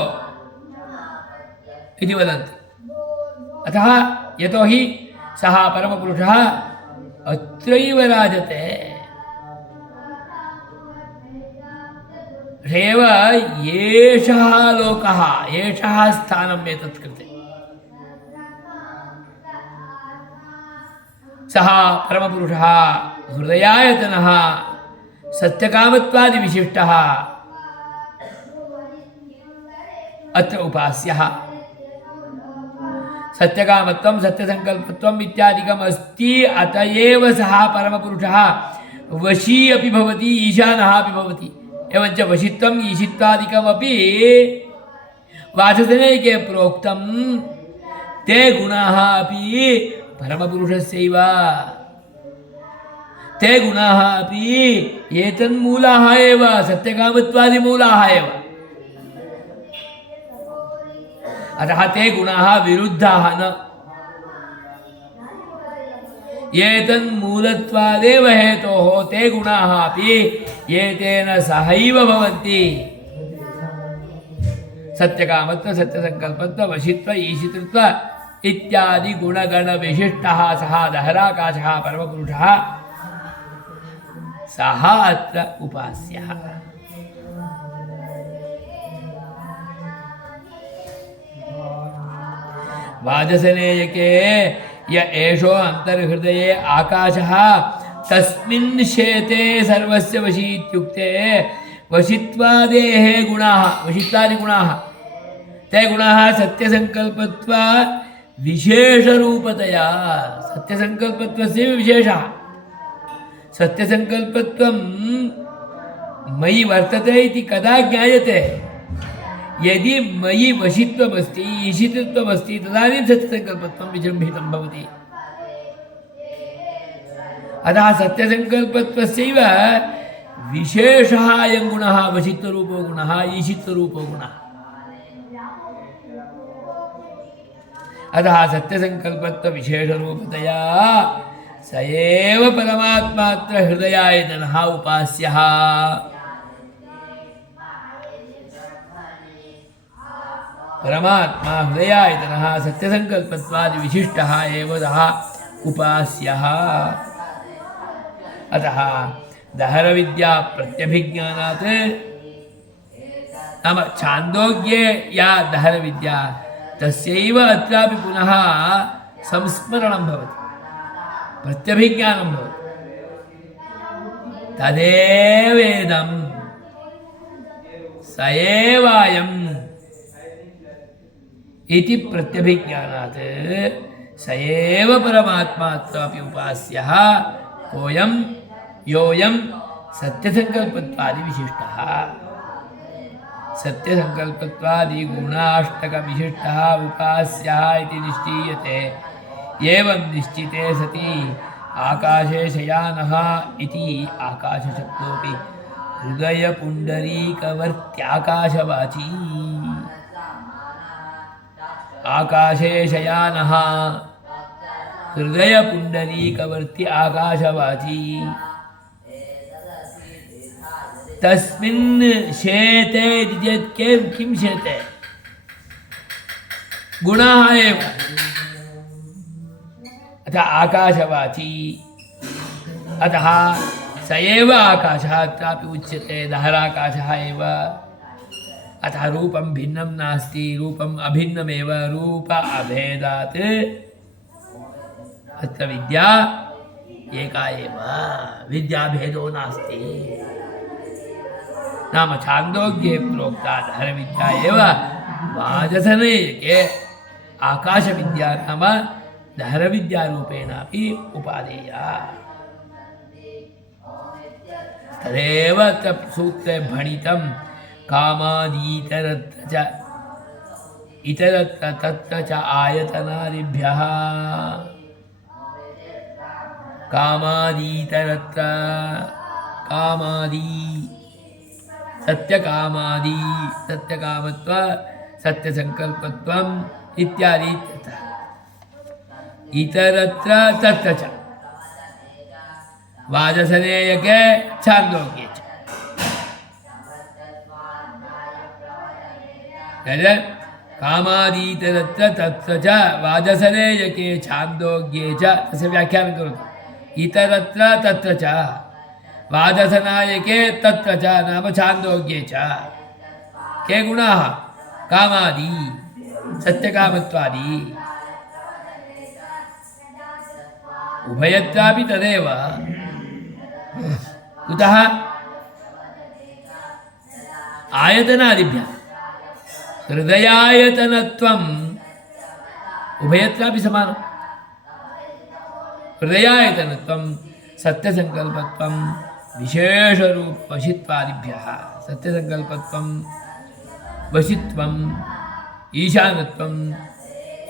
इति वदन्ति। अतः यतोहि सः परमपुरुषः अत्रैव राजते। एव एषः लोकः, एषः स्थानम् एतत् कृते। सः परमपुरुषः हृदयायतनः सत्यकामत्वादिविशिष्टः अत्र उपास्यः। सत्यकामत्वं सत्यसङ्कल्पत्वम् इत्यादिकम् अस्ति। अत एव सः परमपुरुषः वशी अपि भवति, ईशानः अपि भवति। एवञ्च वशित्वम् ईशित्वादिकमपि वाचस्पतिके प्रोक्तं। ते गुणाः अपि परमपुरुषस्यैव। ते गुणाः अपि एतन्मूलाः एव, सत्यकामत्वादिमूलाः एव। अतः ते गुणाः विरुद्धाः न। एतन्मूलत्वादेव हेतोः ते गुणाः अपि एतेन सहैव भवन्ति। सत्यकामत्व सत्यसङ्कल्पत्व वशित्व ईशितृत्व इत्यादि गुणगणविशिष्टः सः दहराकाशः परमपुरुषः सः अत्र उपास्यः। वाजसनेयके य एषो अन्तर्हृदये आकाशः तस्मिन् शेते सर्वस्य वशी इत्युक्ते वशित्वादेः गुणाः वशित्वादि गुणाः ते गुणाः सत्यसङ्कल्पत्वा विशेषरूपतया सत्यसङ्कल्पत्वस्य विशेषः सत्यसङ्कल्पत्वं मयि वर्तते इति कदा ज्ञायते यदि मयि वशित्वमस्ति ईशितत्वमस्ति तदानीं सत्यसङ्कल्पत्वं विजृम्भितं भवति अतः सत्यसङ्कल्पत्वस्यैव विशेषः अयं गुणः वशित्वरूपो गुणः ईशित्वरूपो गुणः अतः सत्यसङ्कल्पत्वविशेषरूपतया स एव परमात्मात्र हृदयायतनः उपास्यः परमात्मा हृदयायतनः सत्यसङ्कल्पत्वादि विशिष्टः एव सः उपास्यः अतः दहरविद्या प्रत्यभिज्ञानात् नाम छान्दोग्ये या दहरविद्या तस्यैव अत्रापि पुनः संस्मरणं भवति प्रत्यभिज्ञानं भवति तदेवेदं स एवायम् इति प्रत्यभिज्ञानात् स एव परमात्मात्रापि उपास्यः कोऽयं योऽयं सत्यसङ्कल्पत्वादि विशिष्टः सत्यसङ्कल्पत्वादि गुणाष्टकविशिष्टः उपास्यः इति निश्चीयते एवं निश्चिते सति आकाशे शयानः इति आकाशशब्दोऽपि हृदयपुण्डरीकवर्त्याकाशवाची आकाशे शयानः हृदयपुण्डरीकवर्ति आकाशवाची तस्मिन् शेते इति चेत् किं शेते गुणाः एव अतः आकाशवाची अतः स एव आकाशः अत्रापि उच्यते दहराकाशः एव अतः रूपं भिन्नं नास्ति रूपम् अभिन्नमेव रूप अभेदात् अत्र विद्या एका एव विद्याभेदो नास्ति नाम छान्दोग्ये प्रोक्ता दहरविद्या एव वाजसनेयके आकाशविद्या नाम दहरविद्यारूपेणापि उपादेया तदेव सूत्रे भणितं कामादीतरत्र च इतरत्र तत्र च आयतनादिभ्यः कामादीतरत्र कामादि सत्यकामादि सत्यकामत्व सत्यसङ्कल्पत्वम् इत्यादि इतरत्र तत्र च वाजसनेयके छान्दोग्ये च कामादीतरत्र तत्र च वाजसनेयके छान्दोग्ये च तस्य व्याख्यानं करोतु इतरत्र तत्र च वाजसनायके तत्र च नाम छान्दोग्ये च के गुणाः कामादि सत्यकामत्वादि उभयत्रापि तदेव कुतः आयतनादिभ्यः हृदयायतनत्वम् उभयत्रापि समानम् हृदयायतनत्वं सत्यसङ्कल्पत्वं विशेषरूपवशित्वादिभ्यः सत्यसङ्कल्पत्वं वशित्वम् ईशानत्वम्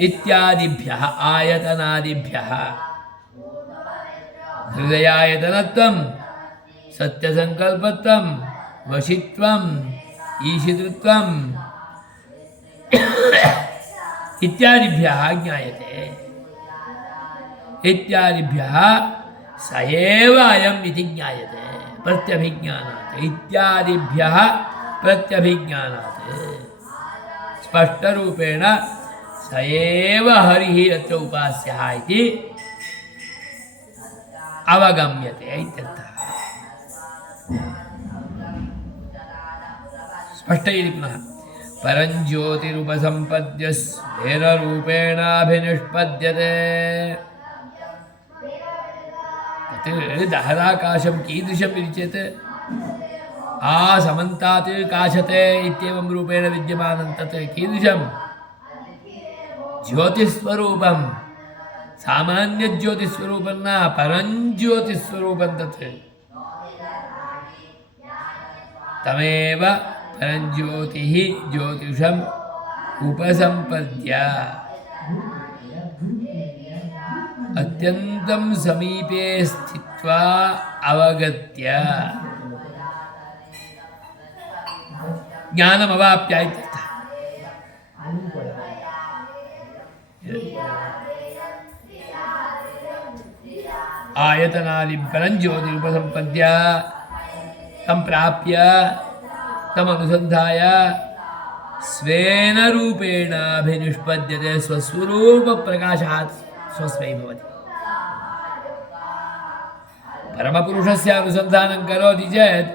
इत्यादिभ्यः आयतनादिभ्यः हृदयायतनत्वं सत्यसङ्कल्पत्वं वशित्वम् ईशितृत्वम् इत्यादिभ्यः ज्ञायते इत्यादिभ्यः स एव अयम् इति ज्ञायते प्रत्यभिज्ञानात् इत्यादिभ्यः प्रत्यभिज्ञानात् स्पष्टरूपेण स एव हरिः अत्र उपास्यः इति अवगम्यते इत्यर्थः स्पष्टयति पुनः परञ्ज्योतिरुपसम्पद्य स्फेररूपेणाभिनिष्पद्यते तत् दहराकाशं कीदृशम् इति चेत् आ समन्तात् काशते इत्येवं रूपेण विद्यमानं तत् कीदृशं ज्योतिस्वरूपं सामान्यज्योतिस्वरूपं न परञ्ज्योतिस्वरूपं तत् तमेव परञ्ज्योतिः ज्योतिषम् उपसम्पद्य अत्यन्तं समीपे स्थित्वा अवगत्य ज्ञानमवाप्य इत्यर्थः। आयतनादिं परञ्ज्योति उपसम्पद्य तं प्राप्य तमनुसन्धाय स्वेन रूपेण अभिनिष्पद्यते स्वस्वरूपप्रकाशात् स्वस्मै भवति। परमपुरुषस्य अनुसन्धानं करोति चेत्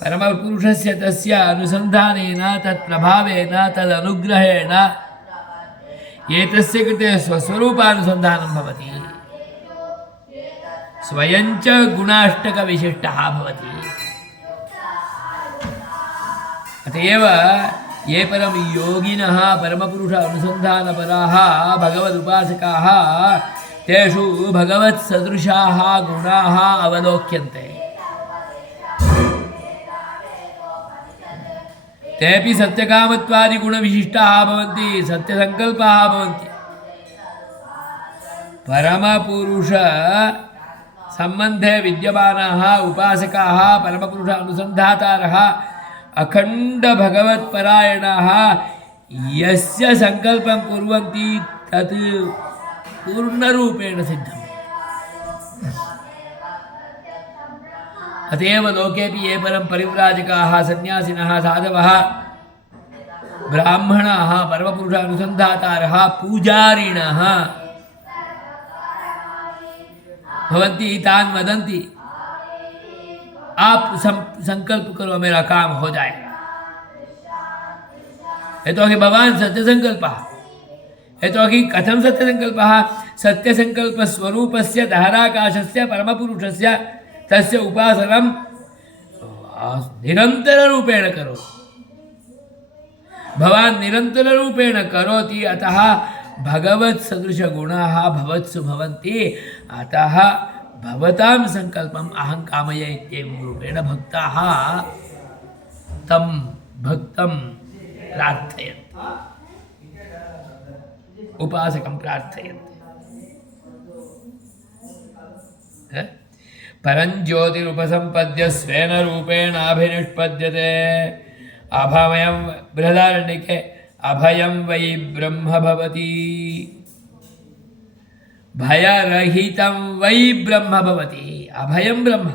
परमपुरुषस्य तस्य अनुसन्धानेन तत्प्रभावेन तदनुग्रहेण एतस्य कृते स्वस्वरूपानुसन्धानं भवति। स्वयं च गुणाष्टकविशिष्टः भवति। अतएव ये परम योगिनः परमपुरुष अनुसन्धानपराः भगवदुपासकाः तेषु भगवत्सदृशाः गुणाः अवलोक्यन्ते। तेऽपि सत्यकामत्वादिगुणविशिष्टाः भवन्ति, सत्यसङ्कल्पाः भवन्ति। परमपुरुष सम्बन्धे विद्यमानाः उपासकाः परमपुरुष अनुसन्धातारः अखण्ड भगवत्परायणाः यस्य संकल्पं कुर्वन्ति तत् पूर्णरूपेण सिद्धम्। अतएव लोकेऽपि ये परं परिव्राजकाः सन्यासिनः साधवः ब्राह्मणाः परमपुरुष अनुसन्धातारः पूजारिणः भवन्ति तान् वदन्ति आप संकल्प करो मेरा काम हो जाएगा। यतोहि भवान् सत्यसङ्कल्पः। यतोहि कथं सत्यसङ्कल्पः? सत्यसङ्कल्पस्वरूपस्य धाराकाशस्य परमपुरुषस्य तस्य उपासनं निरन्तररूपेण करोति। भवान् निरन्तररूपेण करोति, अतः भगवत्सदृशगुणाः भवत्सु भवन्ति। अतः भवतां संकल्पम् अहं कामये इत्येवं रूपेण भक्ताः तं भक्तं प्रार्थयन्ति, उपासकं प्रार्थयन्ति। परञ्ज्योतिरुपसम्पद्य स्वेन रूपेण अभिनिष्पद्यते। अभयं बृहदारण्यके अभयं वै ब्रह्म भवति। भयरहितं वै ब्रह्म भवति। अभयं ब्रह्म।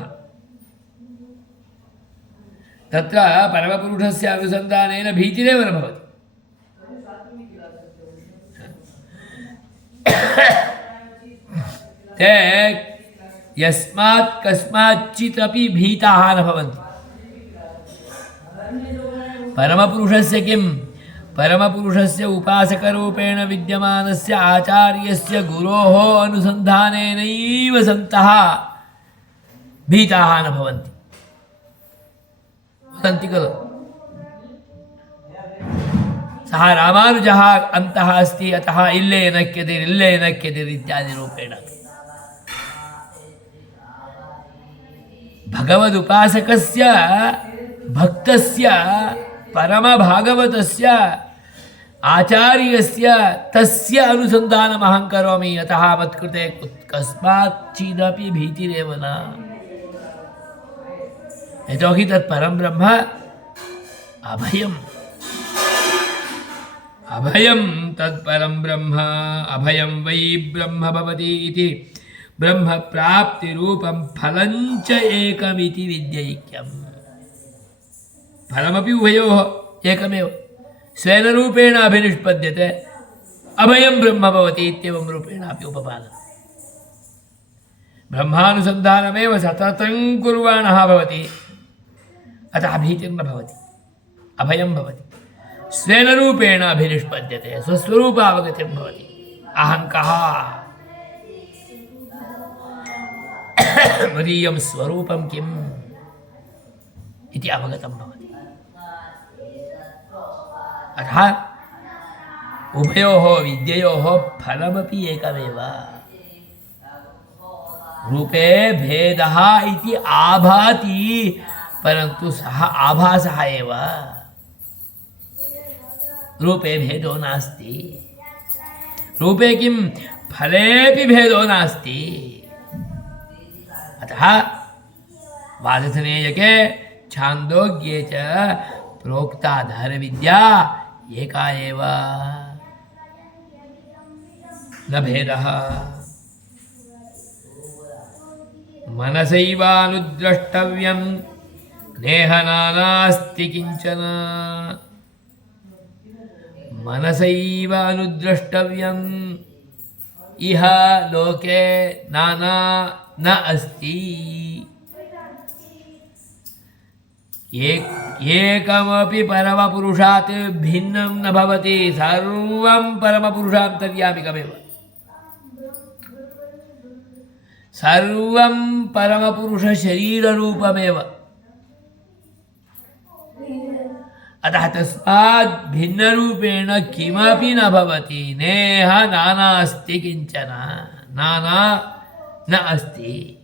तत्र परमपुरुषस्य अनुसन्धानेन भीतिरेव न भवति। ते यस्मात् कस्माच्चित् अपि भीताः न भवन्ति। परमपुरुषस्य किं? परमपुरुषस्य उपासकरूपेण विद्यमानस्य आचार्यस्य गुरोः अनुसन्धानेनैव सन्तः भीताः न भवन्ति। वदन्ति खलु सः रामानुजः अन्तः अस्ति, अतः इल्ले नक्यतिर् इत्यादि रूपेण भगवदुपासकस्य भक्तस्य परमभागवतस्य आचार्यस्य तस्य अनुसन्धानम् अहं करोमि। अतः मत्कृते कस्माच्चिदपि भीतिरेव न। यतोहि तत् परं ब्रह्म अभयम्। अभयं तत्परं ब्रह्म अभयं वै ब्रह्म भवति इति ब्रह्म प्राप्तिरूपं फलं च एकमिति विद्यैक्यम्। फलमपि उभयोः एकमेव। स्वेन रूपेण अभिनिष्पद्यते, अभयं ब्रह्म भवति इत्येवं रूपेणापि उपपादनम्। ब्रह्मानुसन्धानमेव सततं कुर्वाणः भवति, अतः भीतिर्न भवति, अभयं भवति। स्वेन रूपेण अभिनिष्पद्यते, स्वस्वरूपावगतिं भवति। अहं कः? मदीयं स्वरूपं किम्? इति अवगतं भवति। अतः उभयोः विद्ययोः फलमपि एकमेव। रूपे भेदः इति आभाति, परन्तु सः आभासः एव। रूपे भेदो नास्ति। रूपे किं फलेपि भेदो नास्ति। अतः वादसनेयके छान्दोग्ये च प्रोक्ताधारविद्या एका एव, न भेदः। मनसैवानुद्रष्टव्यं नेह नानास्ति किञ्चन। मनसैव अनुद्रष्टव्यम् इह लोके नाना न अस्ति। एकमपि परमपुरुषात् भिन्नं न भवति। सर्वं परमपुरुषान्तर्यामिकमेव। सर्वं परमपुरुषशरीररूपमेव। अतः तस्मात् भिन्नरूपेण किमपि न भवति। नेह नानास्ति किञ्चन। नाना न अस्ति।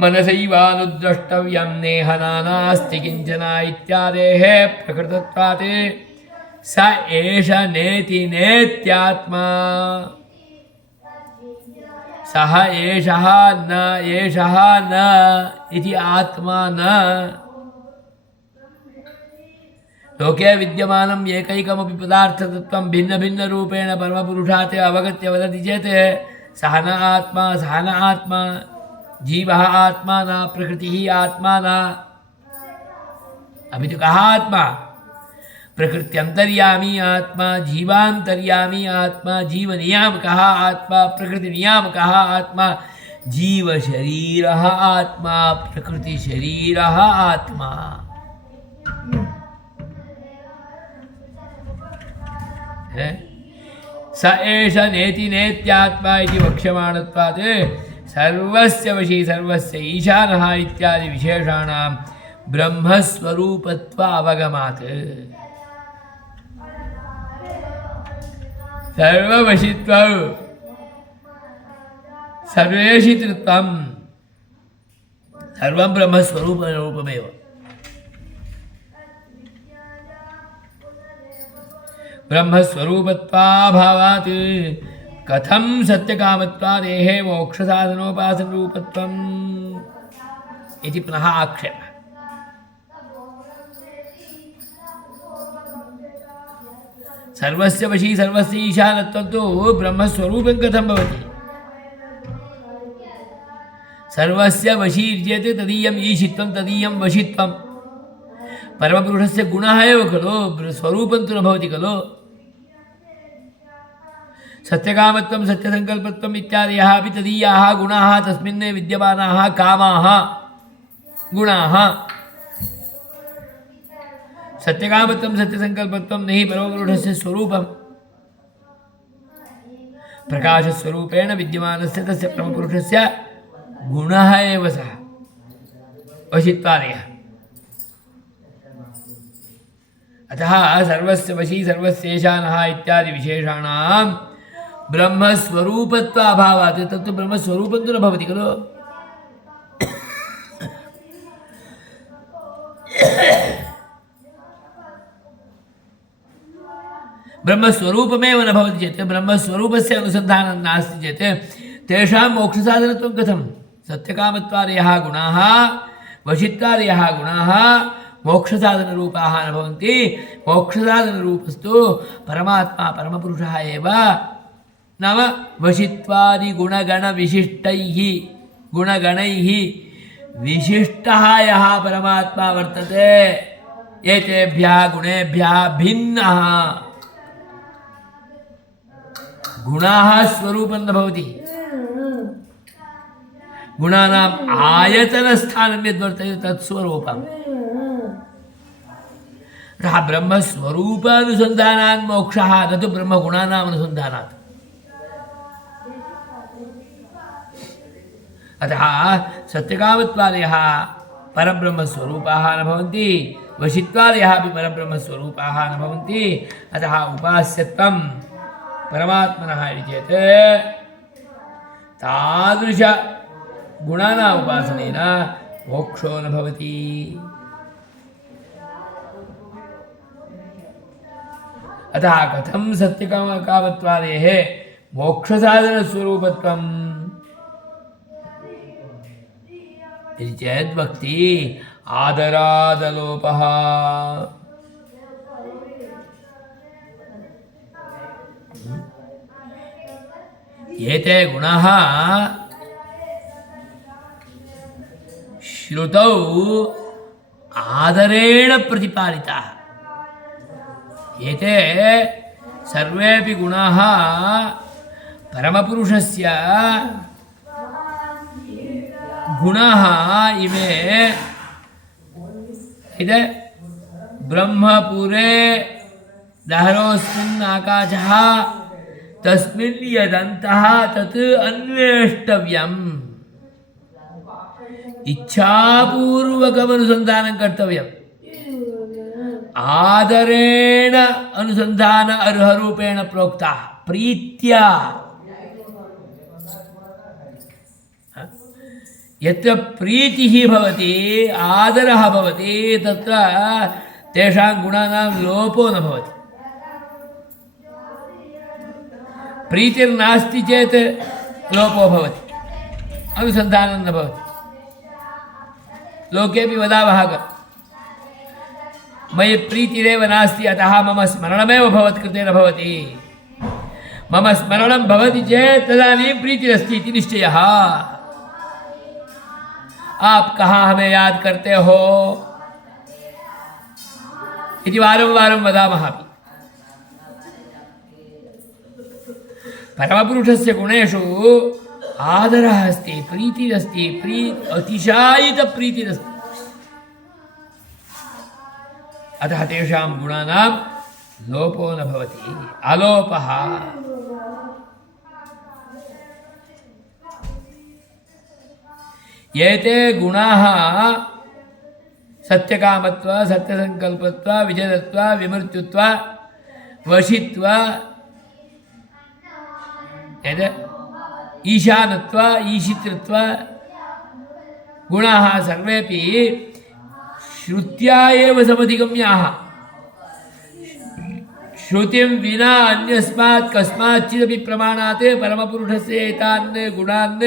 मनसैवानुद्रष्टव्यं नेह नानास्ति किञ्चन इत्यादेः प्रकृतत्वात् स एष नेति नेत्यात्मा। सः एषः न एषः न इति आत्मा न। लोके विद्यमानं एकैकमपि पदार्थतत्त्वं भिन्नभिन्नरूपेण परमपुरुषात् अवगत्य वदति चेत् सः न आत्मा, सः न आत्मा। जीवः आत्मा न, प्रकृतिः आत्मा न। अभी तो कहा आत्मा? प्रकृत्यंतर्यामी आत्मा, जीवांतर्यामी आत्मा, जीव नियामकः आत्मा, प्रकृति नियामकः आत्मा, जीव शरीरः आत्मा, प्रकृति शरीरः आत्मा। स एष नेति नेत्यात्मा इति वक्ष्यमाणत्वात् सर्वस्य वशी सर्वस्य ईशानः इत्यादि विशेषाणां ब्रह्मस्वरूपत्व अवगमात्। सर्ववशित्वं सर्वेशितृत्वं सर्वं ब्रह्मस्वरूपमेव। ब्रह्मस्वरूपत्वाभावात् कथं सत्यकामत्वादेः मोक्षसाधनोपासनरूपत्वम् इति पुनः आक्षेपः। सर्वस्य वशी सर्वस्य ईशानत्वं तु ब्रह्मस्वरूपं कथं भवति? सर्वस्य वशी इत्येतत् तदीयम् ईशित्वं तदीयं वशित्वं। परमपुरुषस्य गुणः एव खलु, स्वरूपं तु न भवति खलु। सत्यकामत्वं सत्यसङ्कल्पत्वम् इत्यादयः अपि तदीयाः गुणाः, तस्मिन् विद्यमानाः कामाः गुणाः। सत्यकामत्वं सत्यसङ्कल्पत्वं नहि परमपुरुषस्य स्वरूपं। प्रकाशस्वरूपेण विद्यमानस्य तस्य परमपुरुषस्य गुणः एव सः वशित्वादयः। अतः सर्वस्य वशी सर्वस्य ईशानः इत्यादि विशेषाणां ब्रह्मस्वरूपत्व अभावात् तत्तु ब्रह्मस्वरूपं तु न भवति खलु। ब्रह्मस्वरूपमेव न भवति चेत्, ब्रह्मस्वरूपस्य अनुसन्धानं नास्ति चेत् तेषां मोक्षसाधनत्वं कथं? सत्यकामत्वादयः गुणाः, वशित्वादयः गुणाः मोक्षसाधनरूपाः न भवन्ति। मोक्षसाधनरूपस्तु परमात्मा परमपुरुषः एव। नाम वशित्वादिगुणगणविशिष्टैः गुणगणैः विशिष्टः यः परमात्मा वर्तते, एतेभ्यः गुणेभ्यः भिन्नः। गुणाः स्वरूपं न भवति। गुणानाम् आयतनस्थानं यद्वर्तते तत्स्वरूपम्। अतः ब्रह्मस्वरूपानुसन्धानात् मोक्षः न तु ब्रह्मगुणानाम् अनुसन्धानात्। अतः सत्यकामत्वादयः परब्रह्मस्वरूपाः न भवन्ति, वशित्वादयः अपि परब्रह्मस्वरूपाः न भवन्ति। अतः उपास्यत्वं परमात्मनः इति चेत् तादृशगुणानाम् उपासनेन मोक्षो न भवति। अतः कथं सत्यकामत्वादेः मोक्षसाधनस्वरूपत्वम् इति चेत् वक्ति आदरादलोपः। एते गुणाः श्रुतौ आदरेण प्रतिपादिताः। एते सर्वेपि गुणाः परमपुरुषस्य गुणाः इमे इदे ब्रह्मपुरे दहरोऽस्मिन् आकाशः तस्मिन् यदन्तः तत् अन्वेष्टव्यम्। इच्छापूर्वकमनुसन्धानं कर्तव्यम्। आदरेण अनुसन्धान अर्हरूपेण प्रोक्ताः, प्रीत्या। यत्र प्रीतिः भवति, आदरः भवति, तत्र तेषां गुणानां लोपो न भवति। प्रीतिर्नास्ति चेत् लोपो भवति, अनुसन्धानं न भवति। लोकेपि वदामः मयि प्रीतिरेव नास्ति, अतः मम स्मरणमेव भवत्कृते न भवति। मम स्मरणं भवति चेत् तदानीं प्रीतिरस्ति इति निश्चयः। आप कहाँ हमें याद करते हो इति वारं वारं वदामः। परमपुरुषस्य गुणेषु आदरः अस्ति, प्रीतिरस्ति, अतिशायितप्रीतिरस्ति। अतः तेषां गुणानां लोपो न भवति, अलोपः। एते गुणाः सत्यकामत्व, सत्यसङ्कल्पत्व, विजयत्व, विमृत्युत्व, वशित्व, ईशानत्व, ईशितृत्व गुणाः सर्वेपि श्रुत्या एव समधिगम्याः। श्रुतिं विना अन्यस्मात् कस्माच्चिदपि प्रमाणात् परमपुरुषस्य एतान् गुणान्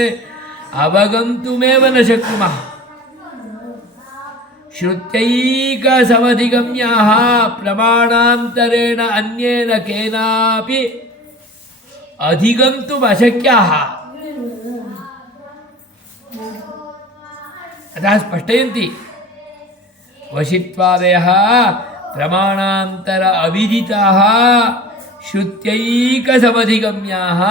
अवगन्तुमेव न शक्नुमः। श्रुत्यैकसमधिगम्याः, प्रमाणान्तरेण अन्येन केनापि अधिगन्तुम् अशक्याः। अतः स्पष्टयन्ति वशित्वादयः प्रमाणान्तर अविदिताः श्रुत्यैकसमधिगम्याः।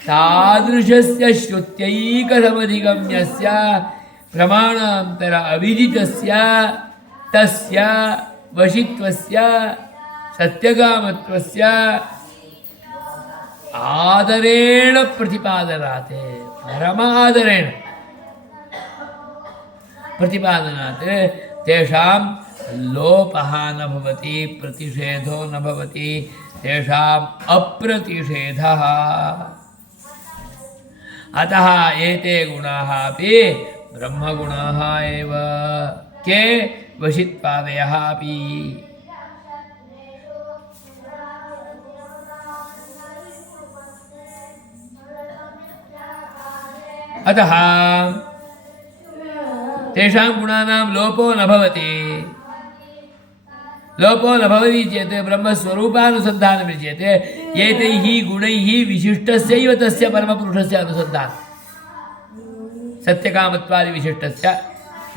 तादृशस्य श्रुत्यैकसमधिगम्यस्य प्रमाणान्तर अविदितस्य तस्य वशित्वस्य सत्यकामत्वस्य आदरेण प्रतिपादनात्, परमादरेण प्रतिपादनात् तेषां लोपः न भवति, प्रतिषेधो न भवति, तेषाम् अप्रतिषेधः। अतः एते गुणाः अपि ब्रह्मगुणाः एव, के वशित्वादयः अपि। अतः तेषां गुणानां लोपो न भवति। लोपो न भवति चेत् ब्रह्मस्वरूपानुसन्धानं चेत् एतैः गुणैः विशिष्टस्यैव तस्य परमपुरुषस्य अनुसन्धानं। सत्यकामत्वादिविशिष्टस्य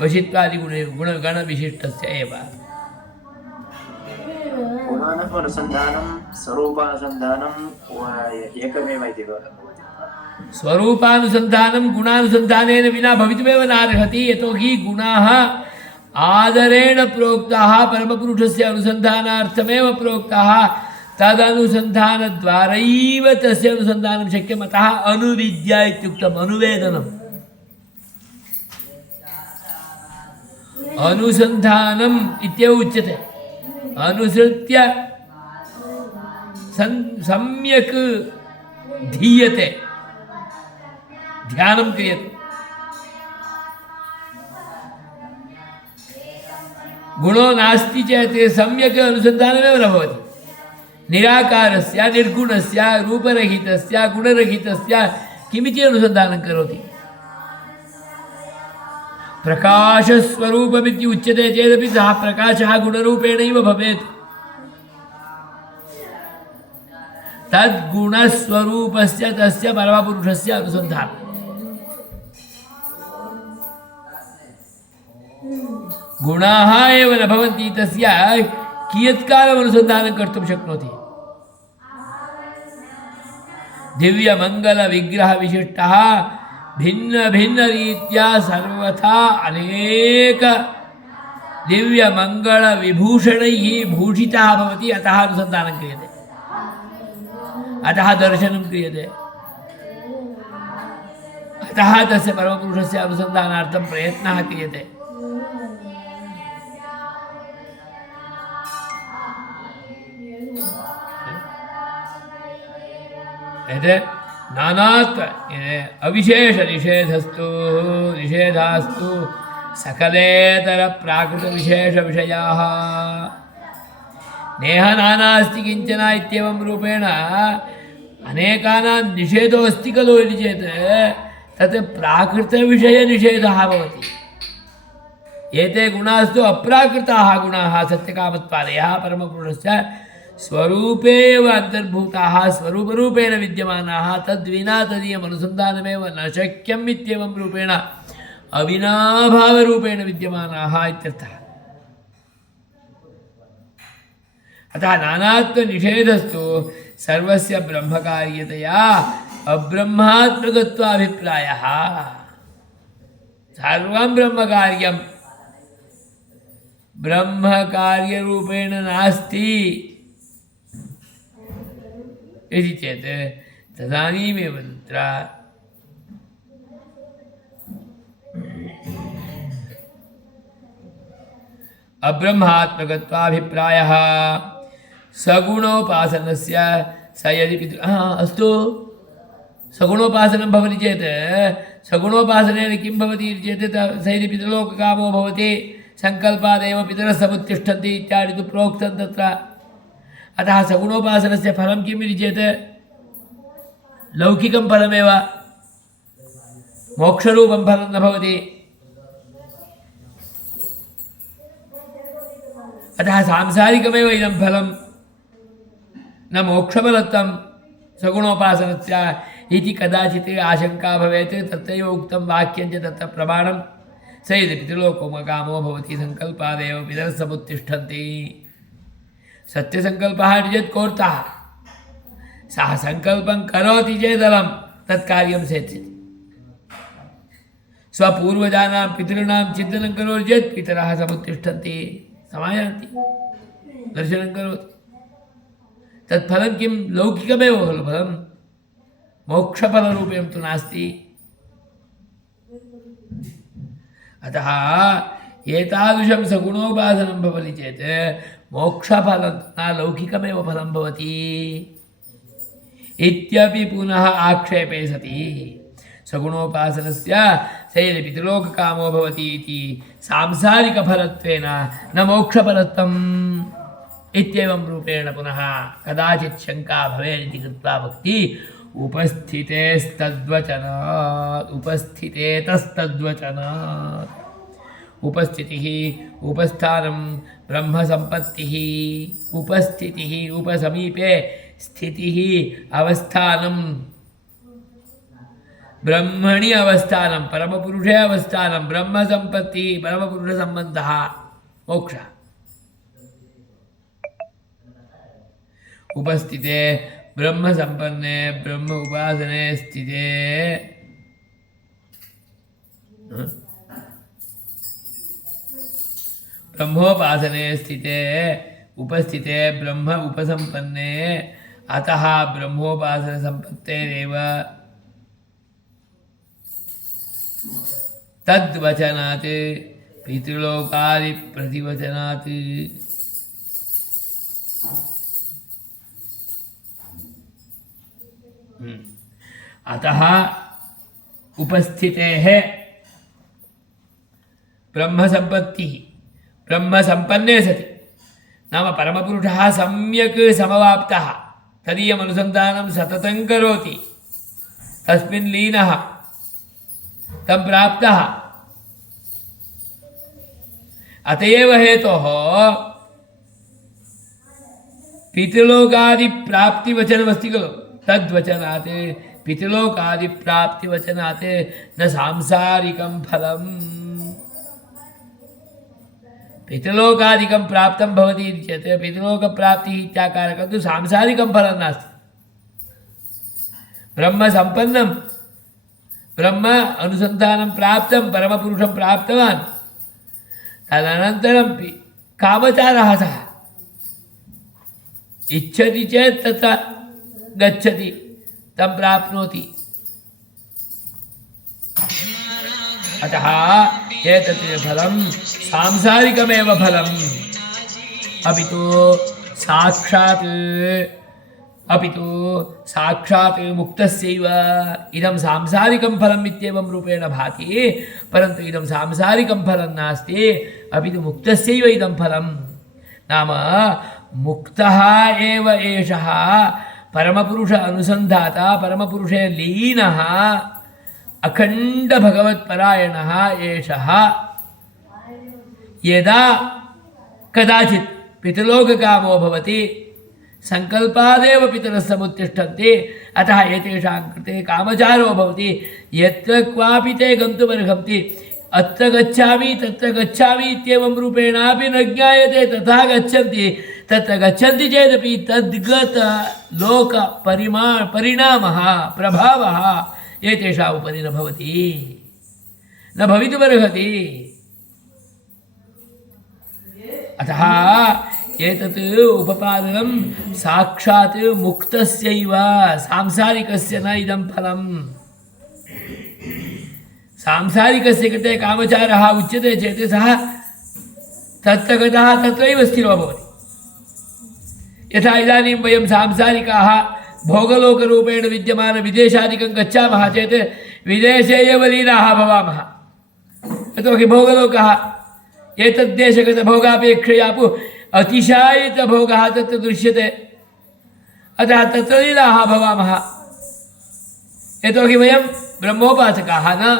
वशित्वादिगुणगणविशिष्टस्य एव। गुणानाम् अनुसन्धानं स्वरूपानुसन्धानं एकमेव इति भवति। स्वरूपानुसन्धानं गुणानुसन्धानेन विना भवितुमेव नार्हति। यतोहि गुणाः आदरेण प्रोक्ताः परमपुरुषस्य अनुसन्धानार्थमेव प्रोक्ताः तदनुसन्धानद्वारैव तस्य अनुसन्धानं शक्यम् अतः अनुविद्या इत्युक्तम् अनुवेदनम् अनुसन्धानम् इत्येव उच्यते अनुसृत्य सम्यक् धीयते ध्यानं क्रियते गुणो नास्ति चेत् सम्यक् अनुसन्धानमेव न भवति निराकारस्य निर्गुणस्य रूपरहितस्य गुणरहितस्य किमिति अनुसन्धानं करोति प्रकाशस्वरूपमिति उच्यते चेदपि सः प्रकाशः गुणरूपेणैव भवेत् तद्गुणस्वरूपस्य तस्य परमपुरुषस्य अनुसन्धानम् गुणाः एव न भवन्ति तस्य कियत्कालम् अनुसन्धानं कर्तुं शक्नोति दिव्यमङ्गलविग्रहविशिष्टः भिन्नभिन्नरीत्या सर्वथा अनेक दिव्यमङ्गलविभूषणैः भूषितः भवति अतः अनुसन्धानं क्रियते अतः दर्शनं क्रियते अतः तस्य परमपुरुषस्य अनुसन्धानार्थं प्रयत्नः क्रियते नानात्व अविशेषनिषेधस्तु निषेधास्तु सकलेतरप्राकृतविशेषविषयाः नेह नानास्ति किञ्चन इत्येवं रूपेण अनेकानां निषेधो अस्ति खलु इति चेत् तत् प्राकृतविषयनिषेधः भवति एते गुणास्तु अप्राकृताः गुणाः सत्यकामत्वादयः परमपुरुषस्य स्वरूपे एव अन्तर्भूताः स्वरूपरूपेण विद्यमानाः तद्विना तदीयम् अनुसन्धानमेव न शक्यम् इत्येवं रूपेण अविनाभावरूपेण विद्यमानाः इत्यर्थः अतः नानात्वनिषेधस्तु सर्वस्य ब्रह्मकार्यतया अब्रह्मात्मकत्वाभिप्रायः सर्वं ब्रह्मकार्यं ब्रह्मकार्यरूपेण नास्ति इति चेत् तदानीमेव तत्र अब्रह्मात्मकत्वाभिप्रायः सगुणोपासनस्य स यदि अस्तु सगुणोपासनं भवति चेत् सगुणोपासनेन किं भवति इति चेत् स यदि पितृलोककामो भवति सङ्कल्पादेव पितरः समुत्तिष्ठन्ति इत्यादि तु प्रोक्तं तत्र अतः सगुणोपासनस्य फलं किम् इति चेत् लौकिकं फलमेव मोक्षरूपं फलं न भवति अतः सांसारिकमेव इदं फलं न मोक्षफलत्वं सगुणोपासनस्य इति कदाचित् आशङ्का भवेत् तत्रैव उक्तं वाक्यं च तत्र प्रमाणं स यदि पितृलोककामो भवति सङ्कल्पादेव पितरः समुत्तिष्ठन्ति सत्यसङ्कल्पः इति चेत् कोऽर्थः सः सङ्कल्पं करोति चेदलं तत्कार्यं सेत्स्यति स्वपूर्वजानां पितॄणां चिन्तनं करोति चेत् पितरः समुत्तिष्ठन्ति समायान्ति दर्शनं करोति तत्फलं किं लौकिकमेव खलु फलं मोक्षफलरूपेण तु नास्ति अतः एतादृशं सगुणोपासनं भवति चेत् मोक्षफलं न लौकिकमेव फलं भवति इत्यपि पुनः आक्षेपे सति सगुणोपासनस्य स यदि पितृलोककामो भवति इति सांसारिकफलत्वेन न मोक्षफलत्वम् इत्येवं रूपेण पुनः कदाचित् शङ्का भवेदिति कृत्वा भक्ति उपस्थितेस्तद्वचनात् उपस्थितिः उपस्थानं ब्रह्मसम्पत्तिः उपस्थितिः उपसमीपे स्थितिः अवस्थानं ब्रह्मणि अवस्थानं परमपुरुषे अवस्थानं ब्रह्मसम्पत्तिः परमपुरुषसम्बन्धः मोक्षः उपस्थिते ब्रह्मसम्पन्ने ब्रह्म उपासने स्थिते ब्रह्मोपासने स्थिते उपस्थिते ब्रह्म उपसंपन्ने अतः ब्रह्मोपासन संपत्तेरेव तद्वचनात् पितृलोकादि प्रतिवचनात् अतः उपस्थितेः ब्रह्मसम्पत्तिः ब्रह्मसम्पन्ने सति नाम परमपुरुषः सम्यक् समवाप्तः तदीयमनुसन्धानं सततं करोति तस्मिन् लीनः तं प्राप्तः अत एव हेतोः पितृलोकादिप्राप्तिवचनमस्ति खलु तद्वचनात् पितृलोकादिप्राप्तिवचनात् न सांसारिकं फलम् पितृलोकादिकं प्राप्तं भवति इति चेत् पितृलोकप्राप्तिः इत्याकारकं तु सांसारिकं फलं नास्ति ब्रह्मसम्पन्नं ब्रह्म अनुसन्धानं प्राप्तं परमपुरुषं प्राप्तवान् तदनन्तरं कामचारः सः इच्छति चेत् तत्र गच्छति तं प्राप्नोति अतः एतत् फलं सांसारिकमेव फलम् अपि तु साक्षात् मुक्तस्यैव इदं सांसारिकं फलम् इत्येवं रूपेण भाति परन्तु इदं सांसारिकं फलं नास्ति अपि तु मुक्तस्यैव इदं फलं नाम मुक्तः एव एषः परमपुरुष अनुसन्धाता परमपुरुषे लीनः अखण्डभगवत्परायणः एषः यदा कदाचित् पितृलोककामो भवति संकल्पादेव पितरः समुत्तिष्ठन्ति अतः एतेषां कृते कामचारो भवति यत्र क्वापि ते गन्तुमर्हन्ति अत्र गच्छामि तत्र गच्छामि इत्येवं रूपेणापि न ज्ञायते तथा गच्छन्ति तत्र गच्छन्ति चेदपि तद्गत लोक परिणामः प्रभावः एतेषाम् उपरि न भवति न भवितुमर्हति अतः एतत् उपपादनं साक्षात् मुक्तस्यैव सांसारिकस्य न इदं फलम् सांसारिकस्य कृते कामचारः उच्यते चेत् सः तत्र गतः तत्रैव स्थिरो भवति यथा इदानीं वयं सांसारिकाः भोगलोकरूपेण विद्यमानविदेशादिकं गच्छामः चेत् विदेशे एव लीनाः भवामः यतोहि भोगलोकः एतद्देशगतभोगापेक्षया अतिशायितभोगः तत्र दृश्यते अतः तत्र लीनाः भवामः यतोहि वयं ब्रह्मोपासकाः न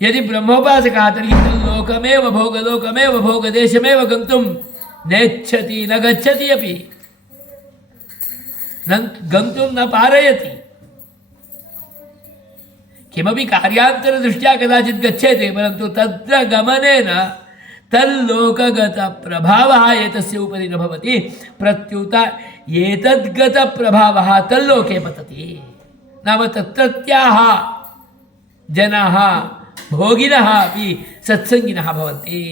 यदि ब्रह्मोपासकाः तर्हि लोकमेव भोगदेशमेव गन्तुं नेच्छति न गच्छति अपि गन्तुं न पारयति किमपि कार्यान्तरदृष्ट्या कदाचित् गच्छेते परन्तु तत्र गमनेन तल्लोकगतप्रभावः एतस्य उपरि न भवति प्रत्युत एतद्गतप्रभावः तल्लोके पतति नाम तत्रत्याः जनाः भोगिनः अपि सत्सङ्गिनः भवन्ति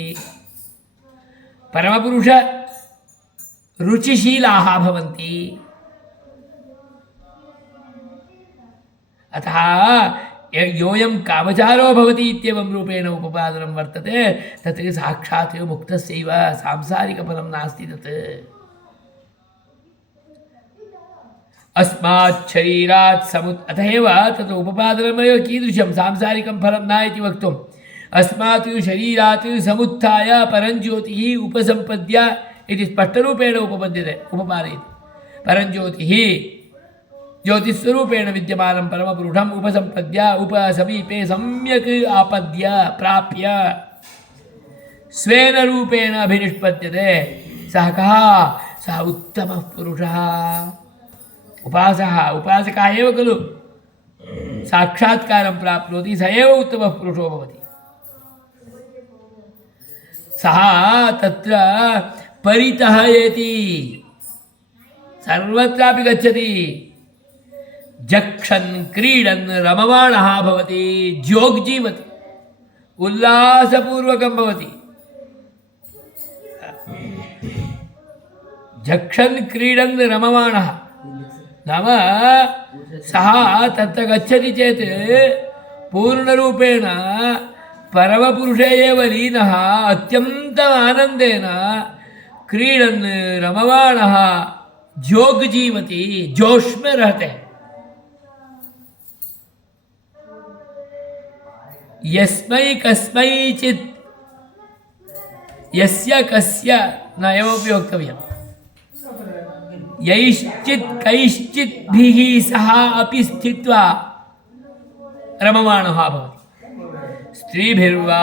परमपुरुष रुचिशीलाः भवन्ति अतः योऽयं कामचारो भवति इत्येवं रूपेण उपपादनं वर्तते तत् साक्षात् मुक्तस्यैव सांसारिकफलं नास्ति तत् अस्मात् शरीरात् अतः एव तत् उपपादनमेव कीदृशं सांसारिकं फलं न इति वक्तुम् अस्मात् शरीरात् समुत्थाय परञ्ज्योतिः उपसम्पद्य इति स्पष्टरूपेण उपपादयति परञ्ज्योतिः ज्योतिस्वरूपेण विद्यमानं परमपुरुषम् उपसम्पद्य उपसमीपे सम्यक् आपद्य प्राप्य स्वेन रूपेण अभिनिष्पद्यते सः कः सः उत्तमः पुरुषः उपासकः एव खलु साक्षात्कारं प्राप्नोति स एव उत्तमः पुरुषो भवति सः तत्र परितः येति सर्वत्रापि गच्छति जक्षन् क्रीडन् रममाणः भवति जोग्जीवति उल्लासपूर्वकं भवति जक्षन् क्रीडन् रममाणः नाम सः तत्र गच्छति चेत् पूर्णरूपेण परमपुरुषे एव लीनः अत्यन्तम् आनन्देन क्रीडन् रममाणः जोग जीवति, जोश में रहते हैं। यस्मै कस्मैचित् यस्य कस्य न एवमपि वक्तव्यम्। यैश्चित् कैश्चिद्भिः सह अपि स्थित्वा रममाणः भवति। स्त्रीभिर्वा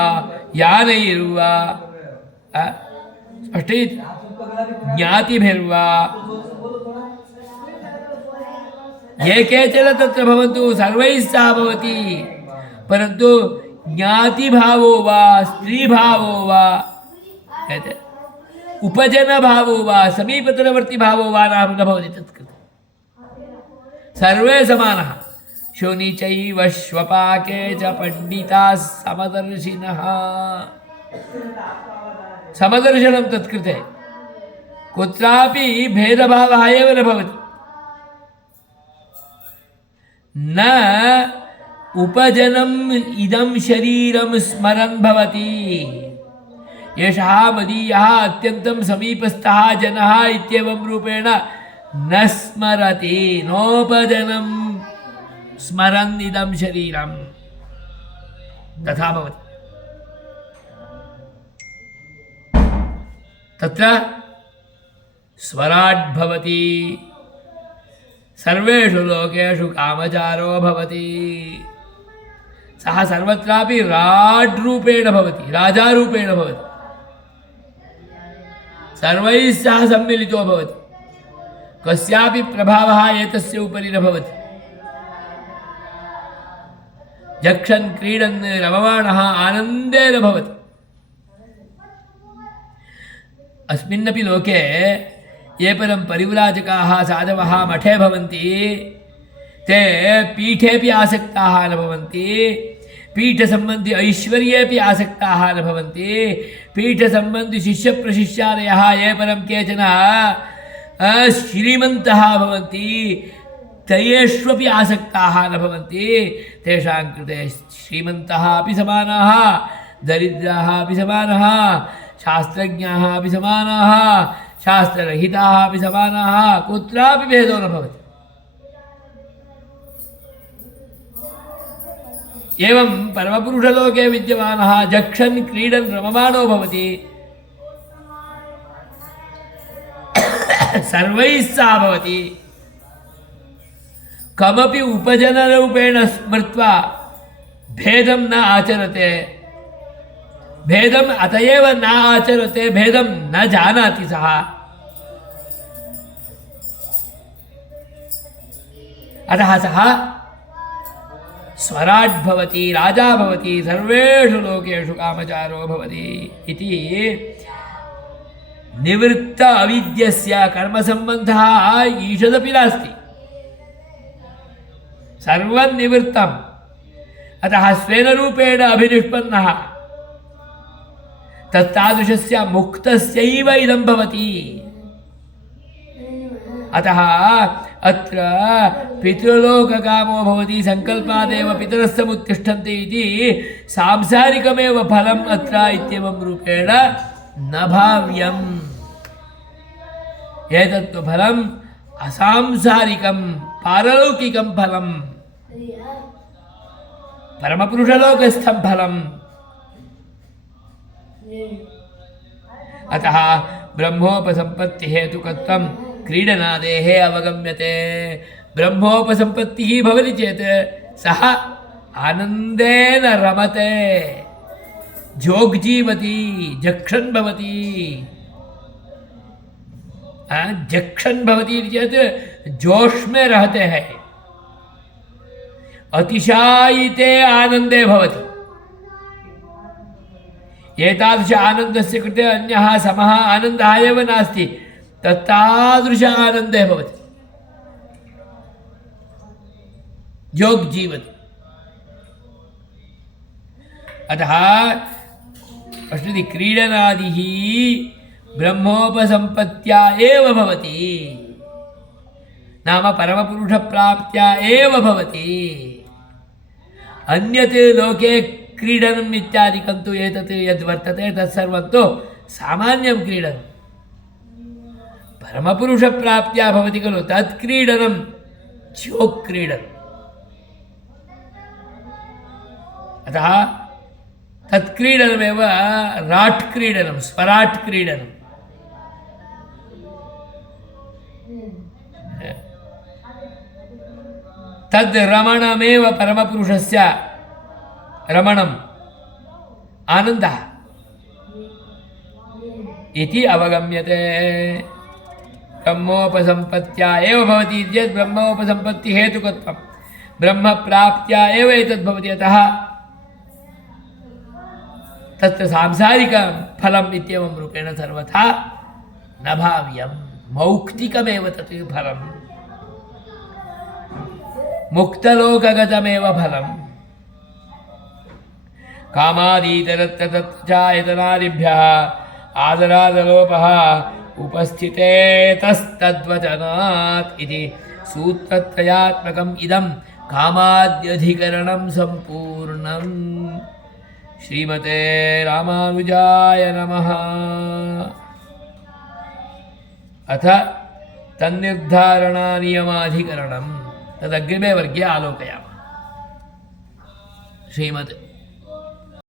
यानैर्वा स्पष्टं ज्ञातिभिर्वा ये केचन तत्र भवन्तु सर्वैः सह भवति, परन्तु ज्ञातिभावो वा स्त्रीभावो वा उपजनभावो वा समीपतरवर्तिभावो वा नाम न भवति तत्कृते। सर्वे समानः। शूनि चैव श्वपाके च पण्डिताः समदर्शिनः। समदर्शनं तत्कृते कुत्रापि भेदभावः एव न भवति। न उपजनम् इदं शरीरं स्मरन् भवति। एषः मदीयः अत्यन्तं समीपस्थः जनः इत्येवं रूपेण न स्मरति। नोपजनं स्मरन् इदं शरीरं तथा भवति। तत्र स्वराट् भवति। सर्वेषु लोकेषु कामचारो भवति। सः सर्वत्रापि राड् रूपेण भवति, राजारूपेण भवति। सर्वैः सह सम्मिलितो भवति। कस्यापि प्रभावः एतस्य उपरि न भवति। जक्षन् क्रीडन् रममाणः आनन्देन भवति। अस्मिन्नपि लोके ये परं परिव्राजकाः साधवः मठे भवन्ति ते पीठेपि आसक्ताः न भवन्ति। पीठसम्बन्धि ऐश्वर्येपि आसक्ताः न भवन्ति। पीठसम्बन्धि शिष्यप्रशिष्यादयः ये परं केचन श्रीमन्तः भवन्ति तयेष्वपि आसक्ताः न भवन्ति। तेषां कृते श्रीमन्तः अपि समानाः, दरिद्राः अपि समानाः, शास्त्रज्ञाः अपि समानाः, शास्त्ररहिताः अपि समानाः। कुत्रापि भेदो न भवति। एवं परमपुरुषलोके विद्यमानः जक्षन् क्रीडन् रममाणो भवति। सर्वैः सह भवति। कमपि उपजनरूपेण स्मृत्वा भेदं न आचरते। भेदम् अत एव न आचरते, भेदं न जानाति सः। अतः सः स्वराट् भवति, राजा भवति, सर्वेषु लोकेषु कामचारो भवति इति निवृत्त अविद्यस्य कर्मसम्बन्धः ईषदपि नास्ति। सर्वं निवृत्तम्। अतः स्वेन रूपेण अभिनिष्पन्नः तत्तादृशस्य मुक्तस्यैव इदं भवति। अतः अत्र पितृलोककामो भवति संकल्पादेव पितरः समुत्तिष्ठन्ति इति सांसारिकमेव फलम् अत्र इत्येवं रूपेण न भाव्यम्। एतत्तु फलम् असांसारिकं पारलौकिकं फलम्, परमपुरुषलोकस्थं फलम्। अतः ब्रह्मोपसम्पत्तिहेतुकत्वं क्रीडनादेः अवगम्यते। ब्रह्मोपसम्पत्तिः भवति चेत् सः आनन्देन रमते, जोग् जीवति, जक्षन् भवति। जक्षन् भवति चेत् जोश में रहते हैं, अतिशायिते आनन्दे भवति। एतादृश आनन्दस्य कृते अन्यः समः आनन्दः एव नास्ति, तत्तादृश आनन्दे भवति, जोग् जीवति। अतः पश्यति क्रीडनादिः ब्रह्मोपसम्पत्त्या एव भवति नाम परमपुरुषप्राप्त्या एव भवति अन्यत् लोके क्रीडनम् इत्यादिकं तु एतत् यद्वर्तते तत्सर्वं तु सामान्यं क्रीडनं परमपुरुषप्राप्त्या भवति खलु तत् क्रीडनं ज्योक्रीडनम् अतः तत्क्रीडनमेव राट् क्रीडनं स्वराट् क्रीडनं तद् रमणमेव परमपुरुषस्य रमणम् आनन्दः इति अवगम्यते ब्रह्मोपसम्पत्त्या एव भवति चेत् ब्रह्मोपसम्पत्तिहेतुकत्वं ब्रह्मप्राप्त्या एव एतद्भवति अतः तत्र सांसारिकफलम् इत्येवं रूपेण सर्वथा न भाव्यं मौक्तिकमेव तत् फलम् मुक्तलोकगतमेव फलम् कामादीतरत्र तच्चायतनादिभ्यः आदरादलोपः उपस्थिते तस्तद्वचनात् इति सूत्रत्रयात्मकम् इदं कामाद्यधिकरणं सम्पूर्णम् श्रीमते रामानुजाय नमः अथ तन्निर्धारणानियमाधिकरणं तदग्रिमे वर्गे आलोकयामः श्रीमते